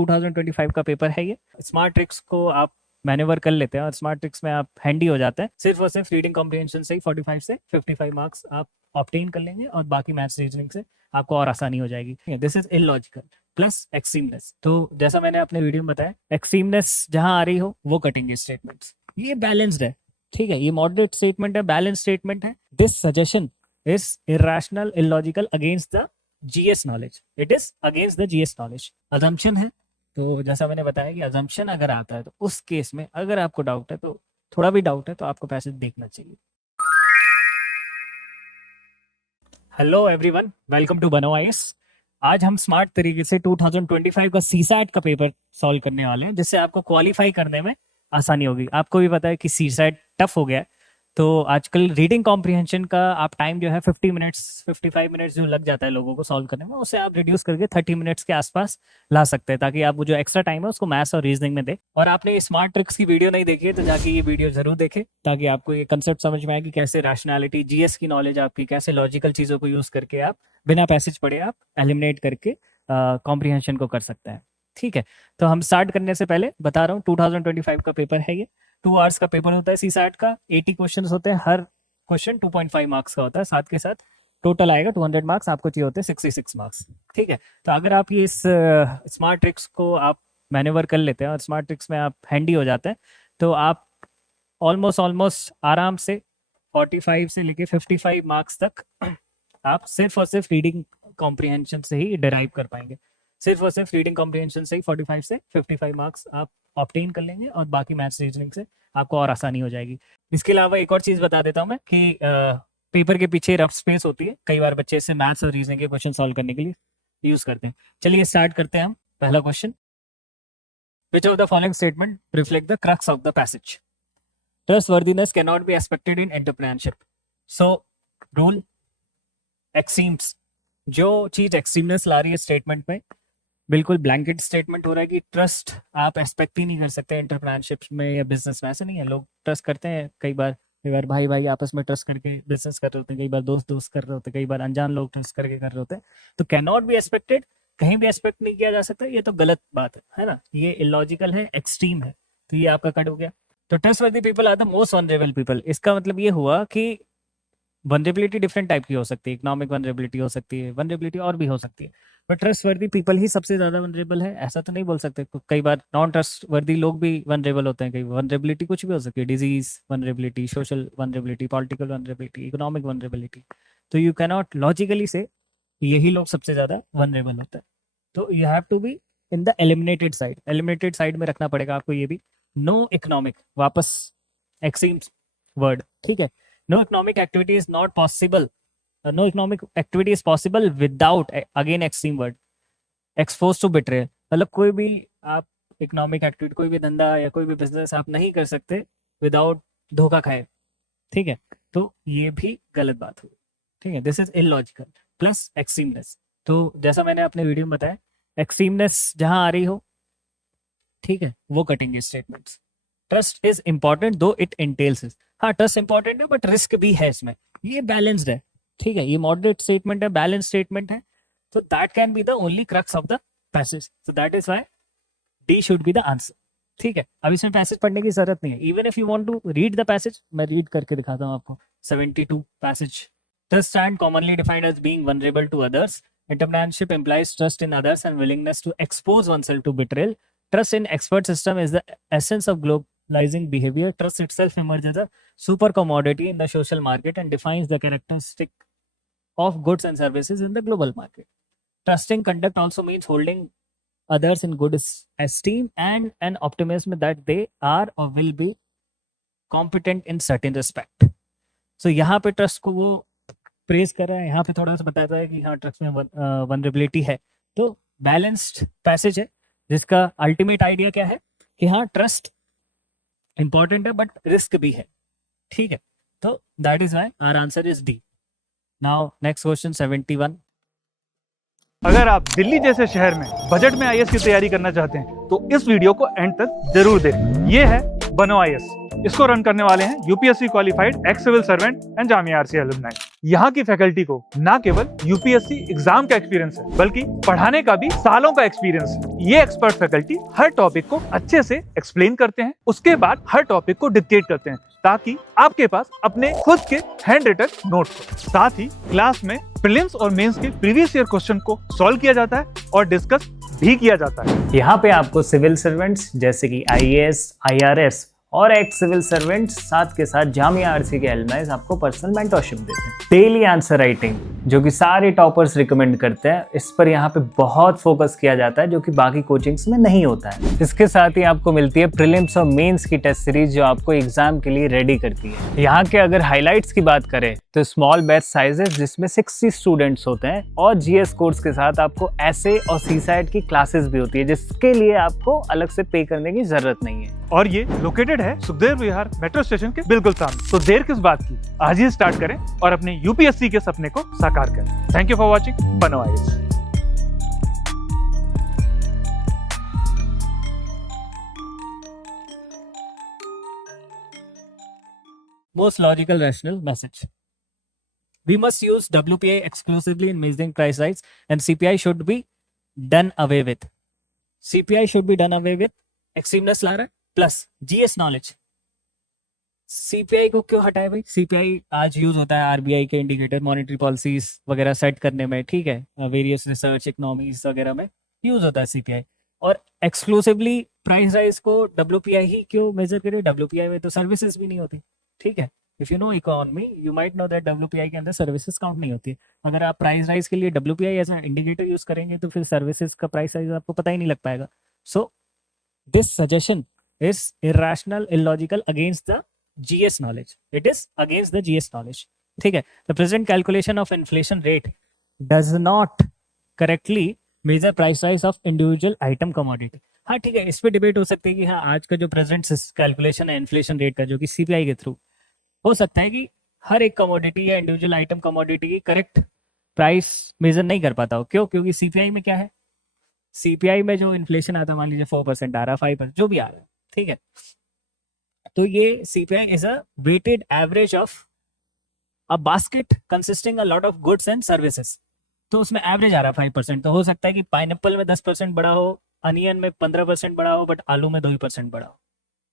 2025 का पेपर है ये। स्मार्ट ट्रिक्स को आप मैनेवर कर लेते हैं और स्मार्ट ट्रिक्स में आप हैंडी हो जाते हैं। सिर्फ और सिर्फ रीडिंग कॉम्प्रिहेंशन से ही 45 से 55 मार्क्स आप ऑब्टेन कर लेंगे और बाकी मैथ्स रीजनिंग से आपको और आसानी हो जाएगी। This is illogical plus extremeness. तो जैसा मैंने अपने वीडियो में बताया, एक्सट्रीमनेस जहां आ रही हो वो कटेंगे स्टेटमेंट्स। ये बैलेंस्ड है, ठीक है, ये मॉडरेट स्टेटमेंट है, बैलेंस स्टेटमेंट है। This suggestion is irrational, illogical, against the GS knowledge. It is against the GS knowledge. Assumption है, तो जैसा मैंने बताया कि अजम्पशन अगर आता है तो उस केस में अगर आपको डाउट है, तो थोड़ा भी डाउट है तो आपको पैसेज देखना चाहिए। हेलो एवरीवन, वेलकम टू बनो आईएएस। आज हम स्मार्ट तरीके से 2025 का सीसैट का पेपर सॉल्व करने वाले हैं, जिससे आपको क्वालिफाई करने में आसानी होगी। आपको भी पता है कि सीसैट टफ हो गया है, तो आजकल रीडिंग कॉम्प्रिहेंशन का आप टाइम जो है 50 मिनट्स 55 मिनट्स जो लग जाता है लोगों को सॉल्व करने में, उसे आप रिड्यूस करके 30 मिनट्स के आसपास ला सकते हैं, ताकि आप वो जो एक्स्ट्रा टाइम है उसको मैथ्स और रीजनिंग में दे। और आपने स्मार्ट ट्रिक्स की वीडियो नहीं देखी है तो जाके ये वीडियो जरूर देखें, ताकि आपको ये कंसेप्ट समझ में आए कि कैसे रैशनैलिटी, जीएस की नॉलेज आपकी, कैसे लॉजिकल चीज़ों को यूज़ करके आप बिना पैसेज पढ़े आप एलिमिनेट करके कॉम्प्रिहेंशन को कर सकते हैं। ठीक है, तो हम स्टार्ट करने से पहले बता रहा हूँ 2025 का पेपर है ये। 2 आवर्स का पेपर होता है सीसैट का। 80 क्वेश्चन होते हैं, हर क्वेश्चन 2.5 मार्क्स का होता है। साथ के साथ टोटल आएगा 200 मार्क्स, आपको चाहिए होते हैं 66 मार्क्स। ठीक है, तो अगर आप ये इस स्मार्ट ट्रिक्स को आप मैनेवर कर लेते हैं और स्मार्ट ट्रिक्स में आप हैंडी हो जाते हैं, तो आप ऑलमोस्ट आराम से 45 से लेके 55 मार्क्स तक आप सिर्फ और सिर्फ रीडिंग कॉम्प्रिहेंशन से ही डिराइव कर पाएंगे। सिर्फ और सिर्फ रीडिंग कॉम्प्रिहेंशन से ही 45 से 55 मार्क्स आप ऑब्टेन कर लेंगे और बाकी मैथ्स रीजनिंग से आपको और आसानी हो जाएगी। इसके अलावा एक और चीज़ बता देता हूँ मैं कि पेपर के पीछे रफ स्पेस होती है, कई बार बच्चे इसे मैथ्स और रीजनिंग के क्वेश्चन सॉल्व करने के लिए यूज़ करते हैं। चलिए स्टार्ट करते हैं हम। पहला question, which of the following statement reflect the crux of the passage? Trustworthiness can not be expected in entrepreneurship. So rule, extremes, जो चीज एक्सीमनेस ला रही है स्टेटमेंट में, बिल्कुल ब्लैंकेट स्टेटमेंट हो रहा है कि ट्रस्ट आप एक्सपेक्ट ही नहीं कर सकते एंटरप्रेन्योरशिप में या बिजनेस में। ऐसे नहीं है, लोग ट्रस्ट करते हैं, कई बार भाई भाई आपस में ट्रस्ट करके बिजनेस कर रहे होते हैं, कई बार दोस्त दोस्त कर रहे होते हैं, कई बार अनजान लोग ट्रस्ट करके कर रहे होते हैं। तो कैन नॉट बी एक्सपेक्टेड कहीं भी एक्सपेक्ट नहीं किया जा सकता, ये तो गलत बात है ना, ये इलॉजिकल है, एक्सट्रीम है, तो ये आपका कट हो गया। तो trustworthy people are the most vulnerable people, इसका मतलब ये हुआ कि वनरेबिलिटी डिफरेंट टाइप की हो सकती है। इकोनॉमिक वनरेबिलिटी हो सकती है, वनरेबिलिटी और भी हो सकती है, बट ट्रस्टवर्दी पीपल ही सबसे ज्यादा वनरेबल है, ऐसा तो नहीं बोल सकते। कई बार नॉन ट्रस्टवर्दी लोग भी वनरेबल होते हैं। कई वनरेबिलिटी कुछ भी हो सकती है, disease vulnerability, social vulnerability, political vulnerability, economic vulnerability. तो यू कैनॉट लॉजिकली से यही लोग सबसे ज्यादा वनरेबल होते हैं। तो you have to be in the eliminated side. Eliminated side में रखना पड़ेगा आपको ये भी। नो इकोनॉमिक, वापस एक्सीम्स वर्ड, ठीक है। No economic activity is not possible. No economic activity is possible without, again extreme word, exposed to betrayal. मतलब कोई भी आप इकोनॉमिक एक्टिविटी, कोई भी धंधा या कोई भी बिजनेस आप नहीं कर सकते विदाउट धोखा खाए। ठीक है, तो ये भी गलत बात हुई। ठीक है, this is illogical plus extremeness. तो जैसा मैंने अपने वीडियो में बताया, एक्सट्रीमनेस जहां आ रही हो, ठीक है, वो कटेंगे स्टेटमेंट्स। ट्रस्ट इज इंपॉर्टेंट दो इट इंटेल्स। हाँ, ट्रस्ट इंपॉर्टेंट है बट रिस्क भी है इसमें, ये बैलेंस्ड है। ठीक है, ये मॉडरेट स्टेटमेंट है, बैलेंस स्टेटमेंट है, तो that can be the only crux of the passage. So that is why D should be the answer. ठीक है, अब इसमें पैसेज पढ़ने की जरूरत नहीं है। Even if you want to read the passage, मैं रीड करके दिखाता हूँ आपको। 72 passage, trust and commonly defined as being vulnerable to others. Entrepreneurship implies trust in others and willingness to expose oneself to betrayal. Trust in expert system is the essence of globalizing behavior. Trust itself emerges as a super commodity in the social market and defines the characteristic of goods and services in the global market. Trusting conduct also means holding others in good esteem and an optimism that they are or will be competent in certain respect. So यहाँ पे trust को वो praise कर रहा है, यहाँ पे थोड़ा सा बताता है कि हाँ ट्रस्ट में वनरेबिलिटी है। तो बैलेंस्ड पैसेज है, जिसका अल्टीमेट आइडिया क्या है कि हाँ ट्रस्ट इंपॉर्टेंट है बट रिस्क भी है। ठीक है, तो that is why our answer is D. Now next question 71। अगर आप दिल्ली जैसे शहर में बजट में आईएएस की तैयारी करना चाहते हैं तो इस वीडियो को एंड तक जरूर देखें। ये है बनो आईएएस। इसको रन करने वाले हैं UPSC qualified ex civil servant and Jamia RC alumni. यहाँ की फैकल्टी को ना केवल यूपीएससी एग्जाम का एक्सपीरियंस है बल्कि पढ़ाने का भी सालों का एक्सपीरियंस है। ये एक्सपर्ट फैकल्टी हर टॉपिक को अच्छे से एक्सप्लेन करते हैं, उसके बाद हर टॉपिक को डिक्टेट करते हैं ताकि आपके पास अपने खुद के हैंड रिटन नोट्स हो। साथ ही क्लास में प्रीलिम्स और मेंस के प्रीवियस ईयर क्वेश्चन को सॉल्व किया जाता है और डिस्कस भी किया जाता है। यहाँ पे आपको सिविल सर्वेंट्स जैसे कि आईएएस, आईआरएस और एक्स सिविल सर्वेंट्स साथ के साथ जामिया आरसी के एलुमनाइज आपको पर्सनल मेंटरशिप देते हैं। डेली आंसर राइटिंग जो कि सारे टॉपर्स रिकमेंड करते हैं, इस पर यहाँ पे बहुत फोकस किया जाता है जो कि बाकी कोचिंग्स में नहीं होता है। इसके साथ ही आपको मिलती है प्रीलिम्स और मेंस की टेस्ट सीरीज जो आपको एग्जाम के लिए रेडी करती है। यहाँ के अगर हाईलाइट्स की बात करें तो स्मॉल बैच साइजेस जिसमें 60 स्टूडेंट्स होते हैं और जीएस कोर्स के साथ आपको ऐसे और सीसैट की क्लासेस भी होती है जिसके लिए आपको अलग से पे करने की जरूरत नहीं है। और ये लोकेटेड है सुखदेव विहार मेट्रो स्टेशन के बिल्कुल सामने। तो देर किस बात की, आज ही स्टार्ट करें और अपने यूपीएससी के सपने को साकार करें। थैंक यू फॉर वॉचिंग बनो IAS. Most logical rational message. We must use WPI exclusively in measuring price rise and CPI should be done away with. CPI should be done away with. Extremeness ला रहा है plus GS knowledge. CPI को क्यों हटाए भाई? CPI आज use होता है RBI के इंडिकेटर मॉनेटरी पॉलिसीज वगैरह सेट करने में, ठीक है, वेरियस रिसर्च इकोनॉमीज वगैरह में यूज होता है सीपीआई। और एक्सक्लूसिवली प्राइस राइज को डब्ल्यूपीआई ही क्यों मेजर करे? डब्ल्यूपीआई में तो सर्विसेज भी नहीं होती, ठीक है। If you know economy you might know that WPI के अंदर सर्विसेज काउंट नहीं होती है। अगर आप प्राइस राइज के लिए WPI as a indicator use करेंगे तो फिर सर्विसेज का प्राइस राइज आपको पता ही नहीं लग पाएगा। So this suggestion is irrational, illogical, against the GS knowledge. It is against the GS knowledge. ठीक है. The present calculation of inflation rate does not correctly measure price rise of individual item commodity. हाँ ठीक है, इस पे debate हो सकती है कि हाँ आज का जो प्रेजेंट कैलकुलेशन है इन्फ्लेशन रेट का जो कि सीपीआई के थ्रू हो सकता है कि हर एक कमोडिटी या इंडिविजुअल आइटम कमोडिटी की करेक्ट प्राइस मेजर नहीं कर पाता हो। क्यों? क्योंकि सीपीआई में क्या है, सीपीआई में जो इन्फ्लेशन आता है, मान लीजिए 4% आ रहा है, 5% जो भी आ रहा है, ठीक है, तो ये CPI is a weighted average of a basket consisting a lot of goods and services. तो उसमें एवरेज आ रहा है 5%। तो हो सकता है कि पाइनएप्पल में 10% बढ़ा हो, अनियन में 15% बढ़ा हो, बट आलू में 2% बढ़ा हो,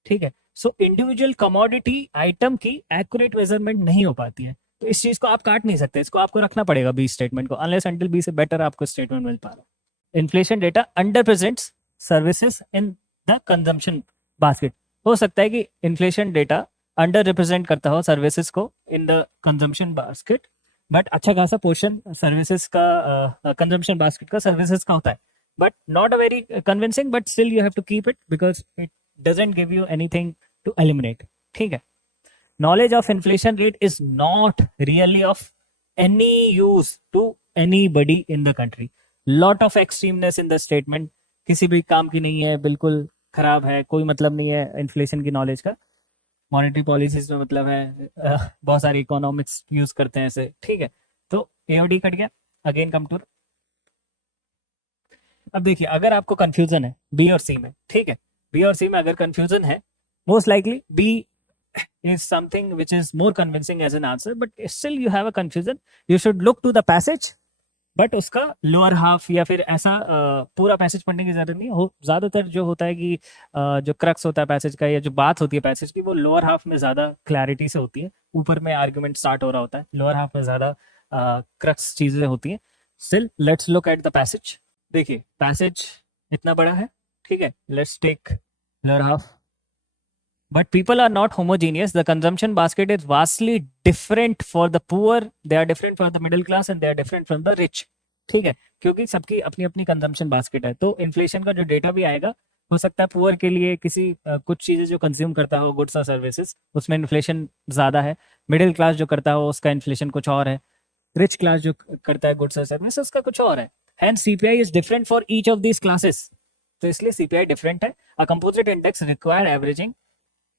ठीक है। सो इंडिविजुअल कमोडिटी आइटम की एक्यूरेट मेजरमेंट नहीं हो पाती है। तो इस चीज को आप काट नहीं सकते, इसको आपको रखना पड़ेगा बी स्टेटमेंट को, अनलेस अंटिल बी से बेटर आपको स्टेटमेंट मिल पा रहा है। Inflation data under presents services in the consumption basket. हो सकता है कि इन्फ्लेशन डेटा अंडर रिप्रेजेंट करता हो सर्विसेज को in the consumption basket, but अच्छा खासा पोर्शन सर्विसेज का कंजम्पशन बास्केट का सर्विसेज का होता है, but not a very convincing, but still you have to keep it because it doesn't give you anything to eliminate, ठीक है। Knowledge of inflation rate is not really of any use to anybody in the country. Lot of extremeness in the statement, किसी भी काम की नहीं है, बिल्कुल खराब है, कोई मतलब नहीं है इन्फ्लेशन की नॉलेज का। मॉनेटरी पॉलिसीज में मतलब है, बहुत सारी इकोनॉमिक्स यूज करते हैं ऐसे, ठीक है। तो एओडी कट गया, अगेन कम टू। अब देखिए, अगर आपको कंफ्यूजन है बी और सी में, ठीक है, बी और सी में अगर कंफ्यूजन है, most likely B is something which is more convincing as an answer, but still you have a confusion, you should look to the passage, but उसका लोअर हाफ या फिर ऐसा पूरा पैसेज पढ़ने की जरूरत नहीं हो। ज्यादातर जो होता है कि जो क्रक्स होता है पैसेज का या जो बात होती है पैसेज की, वो लोअर हाफ में ज्यादा क्लैरिटी से होती है। ऊपर में आर्गुमेंट स्टार्ट हो रहा होता है, लोअर हाफ में ज्यादा क्रक्स चीजें होती हैं। Still let's look at the passage. देखिए पैसेज इतना बड़ा है, ठीक है, let's take lower half. But people are not homogeneous. The consumption basket is vastly different for the poor. They are different for the middle class and they are different from the rich. ठीक है, क्योंकि सबकी अपनी अपनी consumption basket है। तो inflation का जो डेटा भी आएगा, हो सकता है पुअर के लिए किसी कुछ चीजें जो कंज्यूम करता हो, गुड्स और सर्विसेज, उसमें इन्फ्लेशन ज्यादा है। मिडिल क्लास जो करता हो उसका इन्फ्लेशन कुछ और है। रिच क्लास जो करता है गुड्स और सर्विसेज, उसका कुछ और है। Hence CPI is different for each of these classes. तो इसलिए सीपीआई डिफरेंट है। A composite index require averaging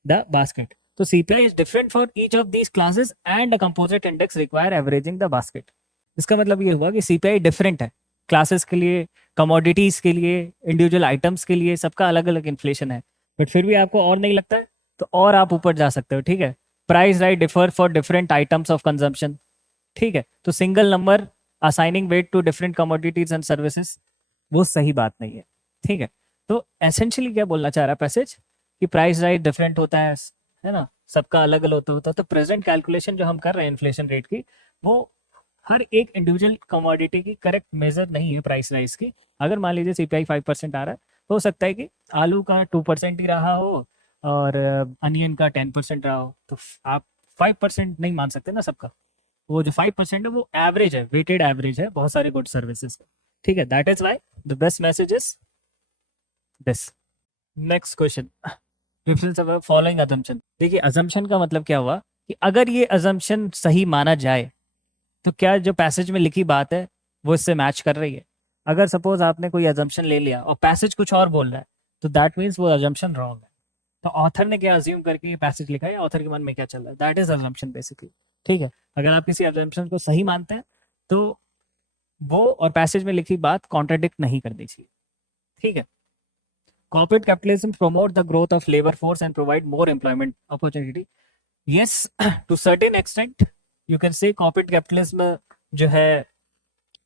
the basket. So CPI is different for each of these classes and a composite index require averaging the basket. इसका मतलब ये हुआ कि CPI different है classes के लिए, कमोडिटीज के लिए, इंडिविजुअल आइटम्स के लिए, सबका अलग अलग इन्फ्लेशन है। बट फिर भी आपको और नहीं लगता है तो और आप ऊपर जा सकते हो, ठीक है। Price right differ for different items of consumption, ठीक है। तो single number assigning weight to different commodities and services, वो सही बात नहीं है, ठीक है। तो एसेंशियली क्या बोलना चाह रहा है पैसेज कि प्राइस राइट डिफरेंट होता है ना, सबका अलग अलग होता है। तो प्रेजेंट कैलकुलेशन जो हम कर रहे हैं इन्फ्लेशन रेट की, वो हर एक इंडिविजुअल कमोडिटी की करेक्ट मेजर नहीं है प्राइस राइज की। अगर मान लीजिए सीपीआई 5% आ रहा है, हो सकता है कि आलू का 2% ही रहा हो और अनियन का 10% रहा हो, तो आप 5% नहीं मान सकते ना सबका। वो जो 5% है वो एवरेज है, वेटेड एवरेज है बहुत सारे गुड सर्विसेज, ठीक है। That is why the best message is this. Next question, difference of following assumption. देखिए अजम्पशन का मतलब क्या हुआ कि अगर ये अजम्पशन सही माना जाए तो क्या जो पैसेज में लिखी बात है वो इससे मैच कर रही है। अगर सपोज आपने कोई अजम्पशन ले लिया और पैसेज कुछ और बोल रहा है, तो दैट मीन्स वो अजम्पशन रॉन्ग है। तो ऑथर ने क्या अज्यूम करके ये पैसेज लिखा है, ऑथर के मन में क्या चल रहा है, दैट इज अजम्पशन बेसिकली, ठीक है। अगर आप किसी अजम्पशन को सही मानते हैं तो वो और पैसेज में लिखी बात कॉन्ट्राडिक्ट नहीं करनी चाहिए, ठीक है। Corporate capitalism promote the growth of labor force and provide more employment opportunity. Yes, to certain extent, you can say corporate capitalism जो है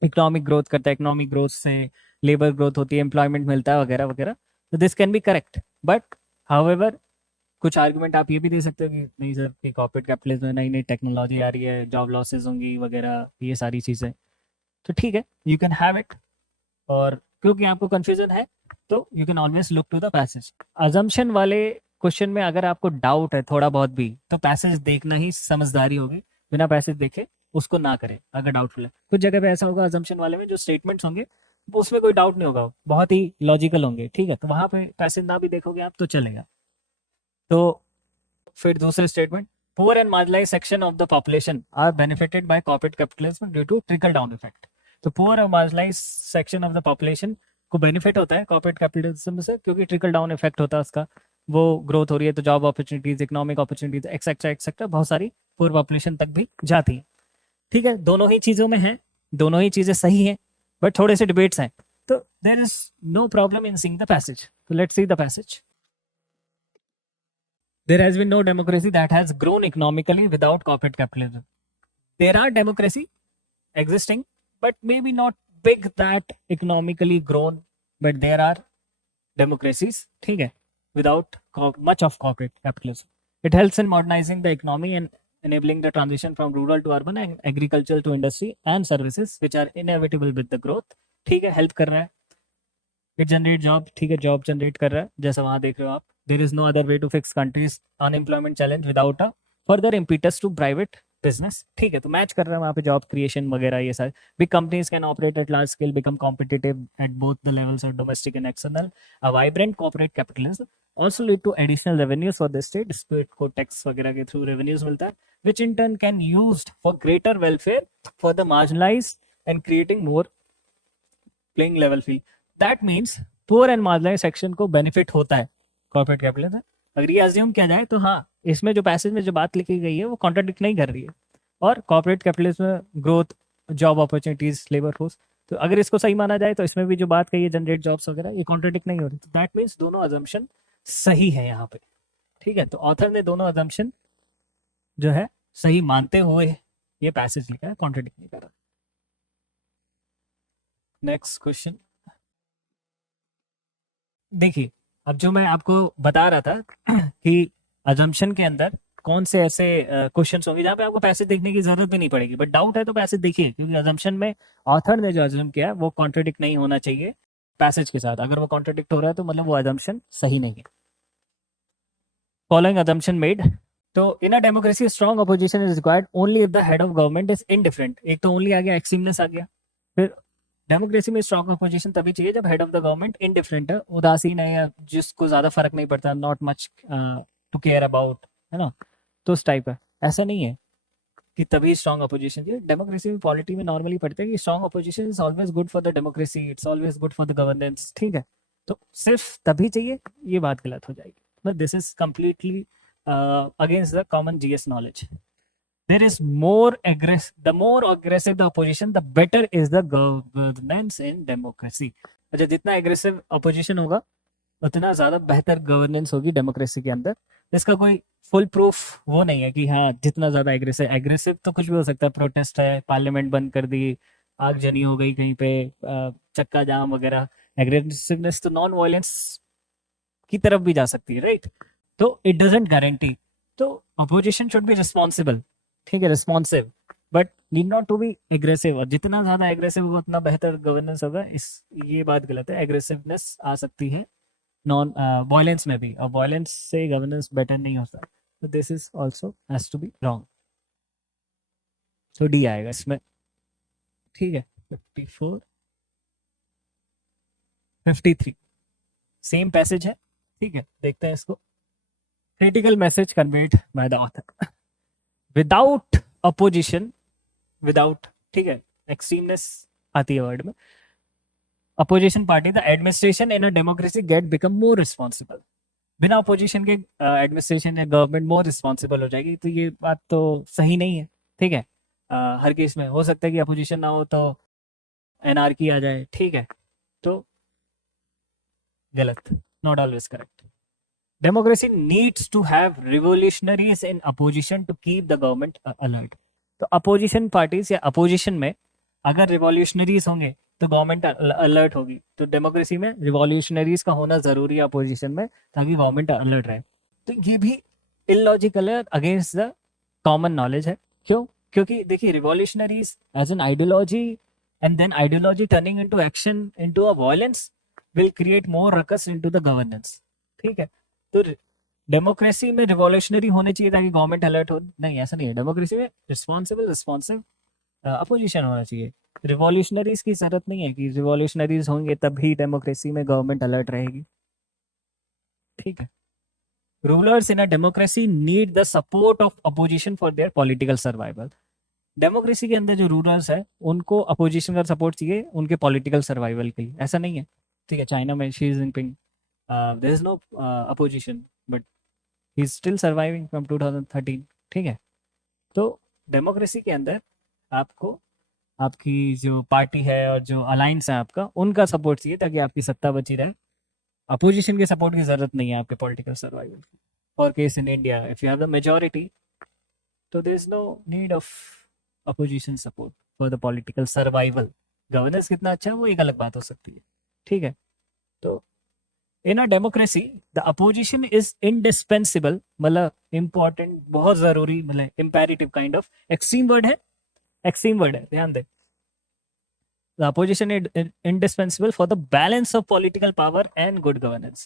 इकोनॉमिक ग्रोथ करता है, इकोनॉमिक ग्रोथ से लेबर ग्रोथ होती है, एम्प्लॉयमेंट मिलता है वगैरह वगैरह। तो this can be correct, but however कुछ आर्गुमेंट आप ये भी दे सकते हो कि नहीं सर, कि कॉर्पोरेट कैपिटलिज्म में नई नई टेक्नोलॉजी आ रही है, जॉब लॉसेज होंगी वगैरह, ये सारी चीज़ें। तो ठीक है, यू कैन हैव इट। और क्योंकि आपको कंफ्यूजन है तो you can always look to the passage. Assumption वाले क्वेश्चन में अगर आपको डाउट है थोड़ा बहुत भी, तो पैसेज देखना ही समझदारी होगी। बिना पैसेज देखे उसको ना करें अगर डाउटफुल है। कुछ जगह पे ऐसा होगा अजम्पशन वाले में, जो स्टेटमेंट्स होंगे वो उसमें कोई डाउट नहीं होगा, बहुत ही लॉजिकल होंगे, ठीक है। तो वहां पे पैसेज ना भी देखोगे आप तो चलेगा। तो फिर दूसरे statement, poor and marginalise section of the population are benefited by corporate capitalism due to trickle down effect. तो पुअर और marginalise section of the population को बेनिफिट होता है कॉर्पोरेट कैपिटलिज्म से, क्योंकि ट्रिकल डाउन इफेक्ट होता है उसका। वो ग्रोथ हो रही है तो job opportunities, economic opportunities etcetera etcetera बहुत सारी पुअर पॉपुलेशन तक भी जाती है, ठीक है। दोनों ही चीज़ों में है, दोनों ही चीज़ें सही हैं, बट थोड़े से डिबेट्स हैं। तो there is no problem in seeing the passage. तो let's see the passage. There has been no democracy that has grown economically without corporate capitalism. There are democracy existing, but maybe not big that economically grown, but there are democracies, ठीक है, without much of corporate capitalism. It helps in modernizing the economy and enabling the transition from rural to urban and agricultural to industry and services, which are inevitable with the growth. ठीक है, help कर रहा है। It generate job, ठीक है, job generate कर रहा है जैसा वहां देख रहे हो आप। There is no other way to fix country's unemployment challenge without a further impetus to private business, ठीक है। तो मैच कर रहा है वहाँ पे जॉब क्रिएशन वगैरह ये सारे। Big companies can operate at large scale, become competitive at both the levels of domestic and external. A vibrant corporate capitalism also lead to additional revenues for the state, state को tax वगैरह के through revenues मिलता है, which in turn can used for greater welfare for the marginalized and creating more playing level field. That means poor and marginalised section को benefit होता है corporate capitalism. अगर ये अज्यूम किया जाए तो हाँ, इसमें जो पैसेज में जो बात लिखी गई है वो कॉन्ट्राडिक्ट नहीं कर रही है। और कॉर्पोरेट कैपिटलिज्म में growth, job opportunities, labour force, तो अगर इसको सही माना जाए तो इसमें भी जो बात कही है जनरेट जॉब्स वगैरह, ये कॉन्ट्राडिक्ट नहीं हो रही। तो दैट मीन्स दोनों अजम्पशन सही है यहाँ पे, ठीक है। तो ऑथर ने दोनों अजम्पशन जो है सही मानते हुए ये पैसेज लिखा है, कॉन्ट्राडिक्ट नहीं कर रहा। नेक्स्ट क्वेश्चन देखिए, अब जो मैं आपको बता रहा था कि अजम्पशन के अंदर कौन से ऐसे क्वेश्चंस होंगे जहाँ पे आपको पैसे देखने की जरूरत भी नहीं पड़ेगी, बट डाउट है तो पैसे देखिए, क्योंकि अजम्पशन में ऑथर ने जो अज्यूम किया है वो कॉन्ट्रडिक्ट नहीं होना चाहिए पैसेज के साथ। अगर वो कॉन्ट्रडिक्ट हो रहा है तो मतलब वो अजम्पशन सही नहीं है। फॉलोइंग अजम्पशन मेड, तो in a democracy strong opposition is required only if the head of government is indifferent. एक तो ओनली आ गया, एक्सट्रीमनेस आ गया। फिर डेमोक्रेसी में स्ट्रॉन्ग अपोजिशन तभी चाहिए जब head of the government indifferent है, उदासीन है, या जिसको ज्यादा फर्क नहीं पड़ता, not much to care about, है ना, तो उस टाइप का। ऐसा नहीं है कि तभी स्ट्रॉन्ग अपोजिशन चाहिए। डेमोक्रेसी में, पॉलिटी में नॉर्मली पढ़ते हैं कि strong opposition is always good for the democracy, it's always good for the governance, ठीक है। तो सिर्फ तभी चाहिए, ये बात गलत हो जाएगी। But this is completely against the common GS knowledge. There is the more aggressive the opposition, the better is the governance in democracy. अच्छा, जितना aggressive opposition होगा उतना ज्यादा बेहतर गवर्नेंस होगी डेमोक्रेसी के अंदर। इसका कोई फुल प्रूफ वो नहीं है कि हाँ जितना ज़्यादा एग्रेसिव, एग्रेसिव तो कुछ भी हो सकता है, प्रोटेस्ट है, पार्लियामेंट बंद कर दी, आगजनी हो गई कहीं पे, चक्का जाम वगैरह। एग्रेसिवनेस तो नॉन वायलेंस की तरफ भी जा सकती है, राइट? तो इट डजेंट गारंटी। तो अपोजिशन शुड बी रिस्पॉन्सिबल, ठीक है, responsive, but need not to be aggressive. और जितना ज्यादा एग्रेसिव होगा उतना बेहतर गवर्नेंस होगा, इस ये बात गलत है। एग्रेसिवनेस आ सकती है नॉन वायलेंस में भी, और वायलेंस से गवर्नेंस बेटर नहीं होता। तो this is also has to be wrong. तो डी आएगा इसमें, ठीक है। 54, 53 सेम पैसेज है, ठीक है, देखते हैं इसको। Critical message conveyed by the author without opposition, without, ठीक है, एक्सट्रीमनेस आती है वर्ड में। Opposition party the administration in a democracy get become more responsible. बिना अपोजिशन के एडमिनिस्ट्रेशन या गवर्नमेंट मोर रिस्पॉन्सिबल हो जाएगी, तो ये बात तो सही नहीं है, ठीक है। हर केस में हो सकता है कि अपोजिशन ना हो तो एनआरकी आ जाए, ठीक है, तो गलत, not always correct. Democracy needs to have revolutionaries in opposition to keep the government alert. तो अपोजिशन पार्टीज या अपोजिशन में अगर रिवॉल्यूशनरीज होंगे तो गवर्नमेंट अलर्ट होगी। तो डेमोक्रेसी में रिवॉल्यूशनरीज का होना जरूरी है अपोजिशन में, ताकि गवर्नमेंट अलर्ट रहे। तो ये भी इलॉजिकल है, अगेंस्ट द कॉमन नॉलेज है। क्यों? क्योंकि देखिए, revolutionaries as an ideology and then ideology turning into action into a violence will create more ruckus into the governance, ठीक है। तो डेमोक्रेसी में रिवॉल्यूशनरी होने चाहिए ताकि गवर्नमेंट अलर्ट हो, नहीं ऐसा नहीं है। डेमोक्रेसी में रिस्पॉन्सिबल, रिस्पॉन्सिव अपोजिशन होना चाहिए। रिवॉल्यूशनरीज की जरूरत नहीं है कि रिवॉल्यूशनरीज होंगे तभी डेमोक्रेसी में गवर्नमेंट अलर्ट रहेगी, ठीक है। Rulers in a democracy need the support of opposition for their political survival. Democracy के अंदर जो रूलर्स है उनको अपोजिशन का सपोर्ट चाहिए उनके पॉलिटिकल सर्वाइवल के लिए, ऐसा नहीं है, ठीक है। चाइना में Xi Jinping, there is no opposition, but he is still surviving from 2013, ठीक है। तो डेमोक्रेसी के अंदर आपको आपकी जो पार्टी है और जो अलायंस है आपका, उनका सपोर्ट चाहिए ताकि आपकी सत्ता बची रहे। अपोजिशन के सपोर्ट की जरूरत नहीं है आपके political survival. For case in India, if you have the majority, तो there is no need of opposition support for the political survival. Governance कितना अच्छा है वो एक अलग बात हो सकती है, ठीक है। तो in a democracy the opposition is indispensable, मतलब इंपॉर्टेंट, बहुत जरूरी, मतलब imperative kind of. Extreme word है, एक्सट्रीम वर्ड है, ध्यान दे। The opposition is indispensable for the balance of political power and good governance.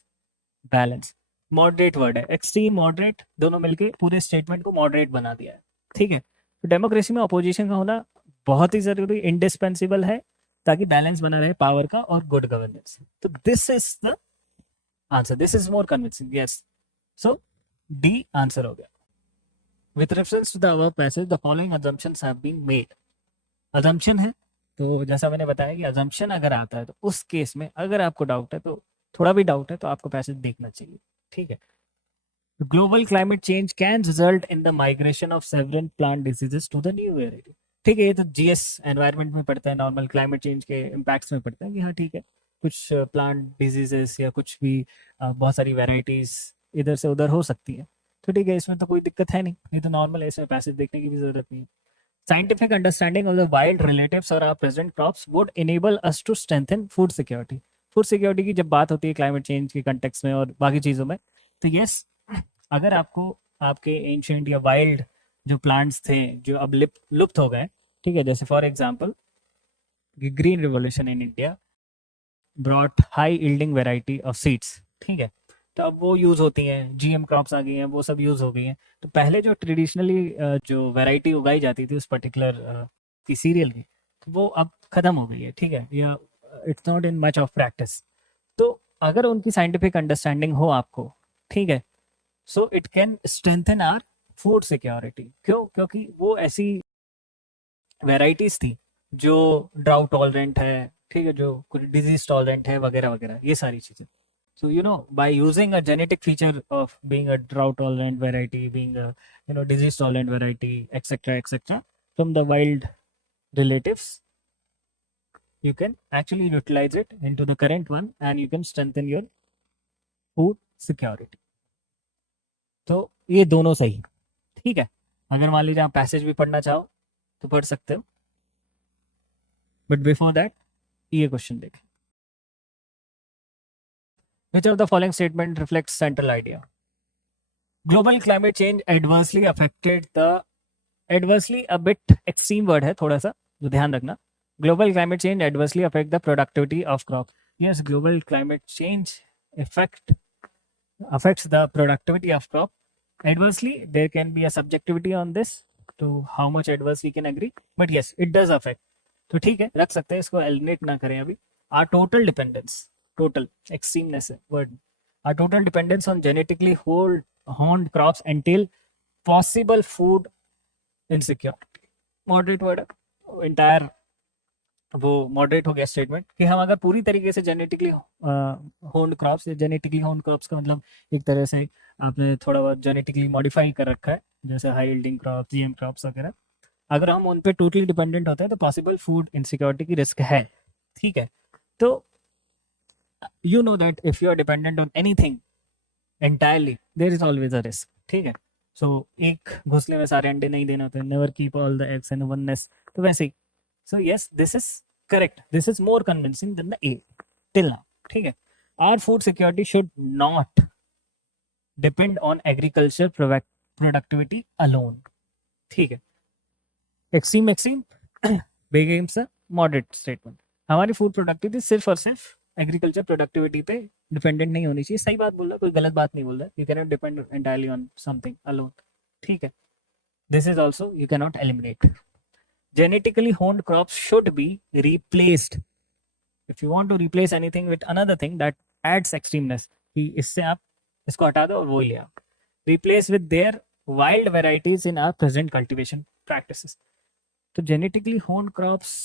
Balance, moderate word है, extreme moderate दोनों मिलके पूरे स्टेटमेंट को मॉडरेट बना दिया है, ठीक है। तो डेमोक्रेसी में अपोजिशन का होना बहुत ही जरूरी, इंडिस्पेंसिबल है, ताकि बैलेंस बना रहे पावर का और गुड गवर्नेंस। तो this is the answer, this is more convincing, yes. So D answer हो गया। With reference to the above passage the following assumptions have been made। Assumption है, तो जैसा मैंने बताया कि अजम्पशन अगर आता है तो उस केस में अगर आपको डाउट है, तो थोड़ा भी डाउट है तो आपको पैसेज देखना चाहिए, ठीक है। Global climate change can result in the migration of several plant diseases to the new variety. ठीक है, ये तो जीएस एनवायरनमेंट में पड़ता है, नॉर्मल क्लाइमेट चेंज के इम्पैक्ट्स में पड़ता है कि हाँ ठीक है, कुछ प्लांट डिजीजेस या कुछ भी बहुत सारी वेराइटीज इधर से उधर हो सकती है। तो ठीक है, इसमें तो कोई दिक्कत है नहीं, ये तो नॉर्मल है, इसमें पैसेज देखने की भी जरूरत नहीं है। Scientific understanding of the wild relatives or our present crops would enable us to strengthen food security। Food security की जब बात होती है क्लाइमेट चेंज के कंटेक्स में और बाकी चीज़ों में, तो यस, अगर आपको आपके एंशियंट या वाइल्ड जो प्लांट्स थे जो अब लुप्त हो गए, ठीक है, जैसे for example green revolution in India brought high yielding variety of seeds, ठीक है, तो अब वो यूज़ होती हैं, जीएम क्रॉप्स आ गई हैं, वो सब यूज़ हो गई हैं। तो पहले जो ट्रेडिशनली जो वैरायटी उगाई जाती थी उस पर्टिकुलर की सीरियल की, तो वो अब ख़त्म हो गई है, ठीक है, या it's not in much of practice. तो अगर उनकी साइंटिफिक अंडरस्टैंडिंग हो आपको, ठीक है, so it can strengthen are food security. क्यों? क्योंकि वो ऐसी वेराइटीज थी जो ड्राउट टॉलरेंट है, ठीक है, जो कुछ डिजीज टॉलरेंट है वगैरह वगैरह, ये सारी चीज़ें। So, by using a genetic feature of being a drought tolerant variety, being a, disease tolerant variety, etc., from the wild relatives, you can actually utilize it into the current one and you can strengthen your food security. तो ये दोनों सही, ठीक है। अगर मान लीजिए आप पैसेज भी पढ़ना चाहो तो पढ़ सकते हो, बट बिफोर दैट ये क्वेश्चन देखें। Which of the following statement reflects central idea? Global climate change adversely affected the adversely a bit extreme word है थोड़ा सा, तो ध्यान रखना। Global climate change adversely affect the productivity of crop. Yes, global climate change affects the productivity of crop. Adversely, there can be a subjectivity on this to how much adverse we can agree, but yes, it does affect. तो ठीक है, रख सकते हैं इसको, eliminate ना करें अभी। Our total dependence, total extremeness है word. Our total dependence on genetically honed crops entail possible food insecurity. Moderate word है, entire वो मॉडरेट हो गया स्टेटमेंट कि हम अगर पूरी तरीके से जेनेटिकली होन्ड क्रॉप्स, जेनेटिकली होन्ड क्रॉप्स का मतलब एक तरह से आपने थोड़ा बहुत जेनेटिकली मॉडिफाई कर रखा है, जैसे high yielding crop, GM crops वगैरह, अगर हम उन पे टोटली डिपेंडेंट होते हैं तो पॉसिबल फूड इनसिक्योरिटी की रिस्क है, ठीक है। तो you know that if you are dependent on anything entirely there is always a risk, ठीक है। सो एक घोंसले में सारे अंडे नहीं देने होते, never keep all the eggs in one nest, तो वैसे ही। So yes, this is correct. This is more convincing than the A till now. ठीक है। Our food security should not depend on agriculture productivity alone. ठीक है। Extreme big aims है, moderate statement. हमारी food productivity सिर्फ और सिर्फ agriculture productivity पे डिपेंडेंट नहीं होनी चाहिए। सही बात बोल रहा है, कोई गलत बात नहीं बोल रहा है। You cannot depend entirely on something alone, ठीक है। This is also you cannot eliminate. Genetically honed crops should be replaced. If you want to replace anything with another thing that adds extremeness, कि इससे आप इसको हटा दो और वो ले आओ, replace with their wild varieties in our present cultivation practices. तो genetically honed crops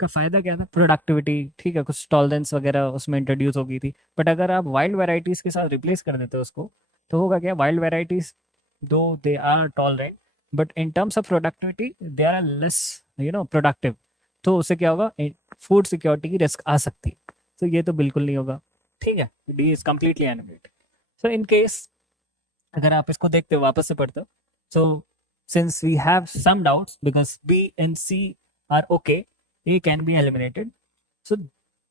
का फायदा क्या था? प्रोडक्टिविटी, ठीक है, कुछ टॉलरेंस वगैरह उसमें इंट्रोड्यूस हो गई थी, बट अगर आप वाइल्ड वेराइटीज के साथ रिप्लेस कर देते हो उसको, तो होगा क्या? Wild varieties though they are tolerant, but in terms of productivity they are less productive, तो उससे क्या होगा? फूड सिक्योरिटी की रिस्क आ सकती है। तो ये तो बिल्कुल नहीं होगा, ठीक है। D is completely animated. So in case अगर आप इसको देखते हो, वापस से पढ़ते हो, so since we have some doubts because B and C are okay, A can be eliminated. So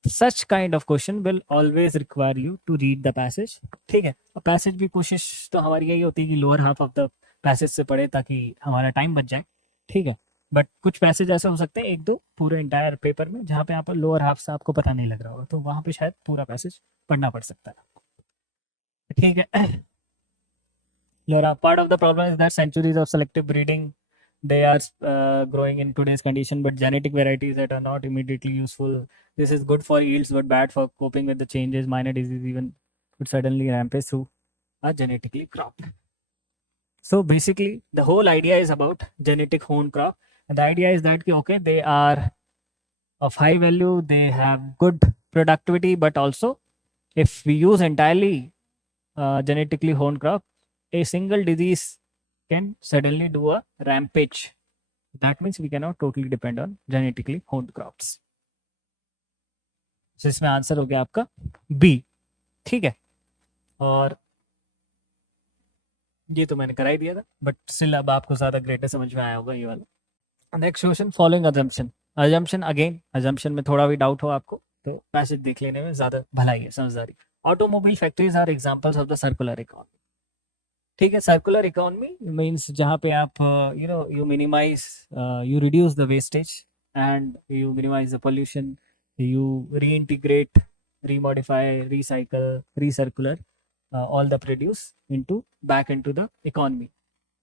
such kind of question will always require you to read the passage, ठीक है। और पैसेज भी कोशिश तो हमारी यही होती है कि lower half of the passage से पढ़े ताकि हमारा टाइम बच जाए, ठीक है। बट कुछ पैसेज ऐसे हो सकते हैं, एक दो पूरे इंटायर पेपर में, जहाँ पे यहाँ पर लोअर हाफ से आपको पता नहीं लग रहा होगा, तो वहाँ पे शायद पूरा पैसेज पढ़ना पड़ सकता है, ठीक है। Lower half part of the problem is that centuries of selective breeding they are growing in today's condition, but genetic varieties that are not immediately useful. This is good for yields but bad for coping with the changes. Minor disease even could suddenly rampage through a genetically crop. So basically the whole idea is about genetic honed crop, and the idea is that okay, they are of high value, they have good productivity, but also if we use entirely genetically honed crop, a single disease can suddenly do a rampage. That means we cannot totally depend on genetically honed crops. So इसमें answer हो गया आपका B, ठीक है। और ये तो मैंने करा ही दिया था, बट स्टिल अब आपको ज्यादा ग्रेटर समझ में आया होगा ये वाला। Next question, following assumption. Assumption again, assumption में थोड़ा भी डाउट हो आपको तो पैसेज देख लेने में ज्यादा भलाई है, समझदारी। Automobile factories are examples of the circular economy, ठीक है। सर्कुलर इकोनॉमी मीन्स जहाँ पे आप you minimize, you reduce the wastage and you minimize the pollution, you reintegrate, remodify, recycle, recircular all the produce back into the economy.